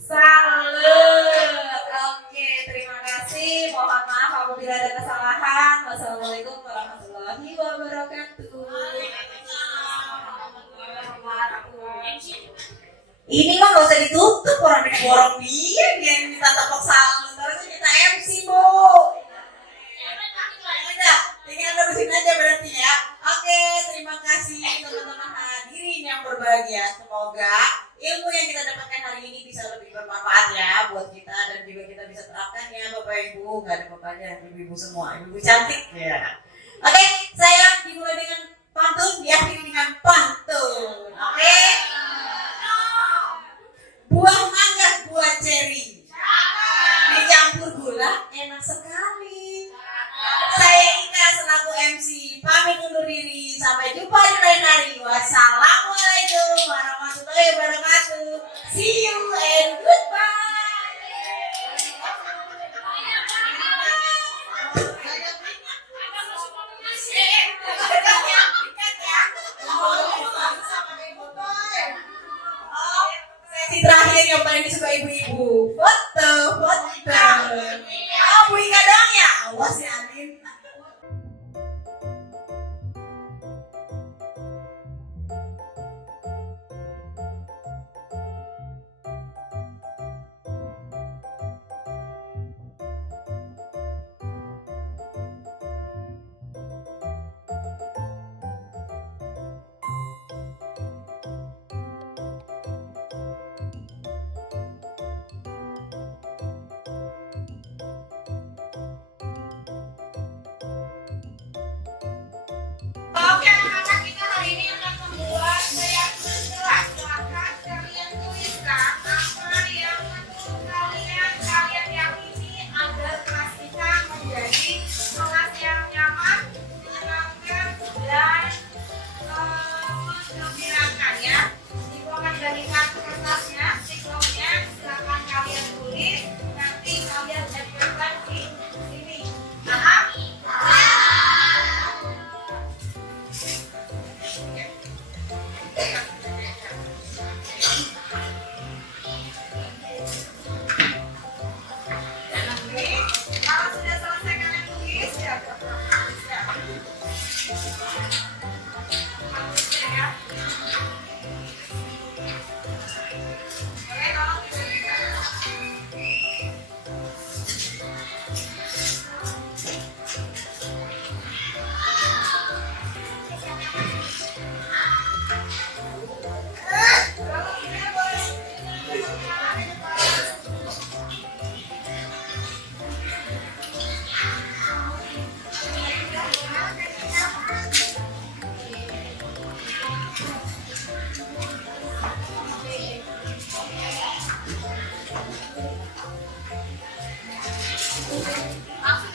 Salut. Oke, terima kasih. Mohon maaf apabila ada kesalahan. Wassalamualaikum warahmatullahi wabarakatuh. Ini mah gak usah ditutup, orang diborong dia yang minta tepuk salut, harusnya minta MC bu. Udah, tinggal terusin aja berarti ya. Oke, terima kasih teman-teman hadirin yang berbahagia. Semoga ilmu yang kita dapatkan hari ini bisa lebih bermanfaat ya buat kita, dan juga kita bisa terapkan ya Bapak Ibu. Gak ada bapaknya, ibu-ibu semua, ibu-ibu cantik ya. Oke, saya dimulai dengan pantun, diakhiri dengan pantun. Oke. Buah mangga, buah ceri, dicampur gula, enak sekali. Saya Ika selaku MC, pamit undur diri. Sampai jumpa di lain hari. Wassalamualaikum warahmatullahi wabarakatuh. See you and goodbye. Terakhir yang paling disuka ibu-ibu, foto. Bu Ika doang ya? Awas ya Anin. Oke, anak-anak, kita hari ini akan membuat gaya jelas. Silakan kalian tuliskan apa yang menurut kalian yakini agar kelas kita menjadi kelas yang nyaman, menyenangkan, dan menggembirakan ya. Dibuangkan dari kartu kertasnya, diplomnya, silakan kalian tulis. Nanti kalian tempelkan di sini. Paham? Kalau sudah selesai kalian tulis ya. Oke, tolong langsung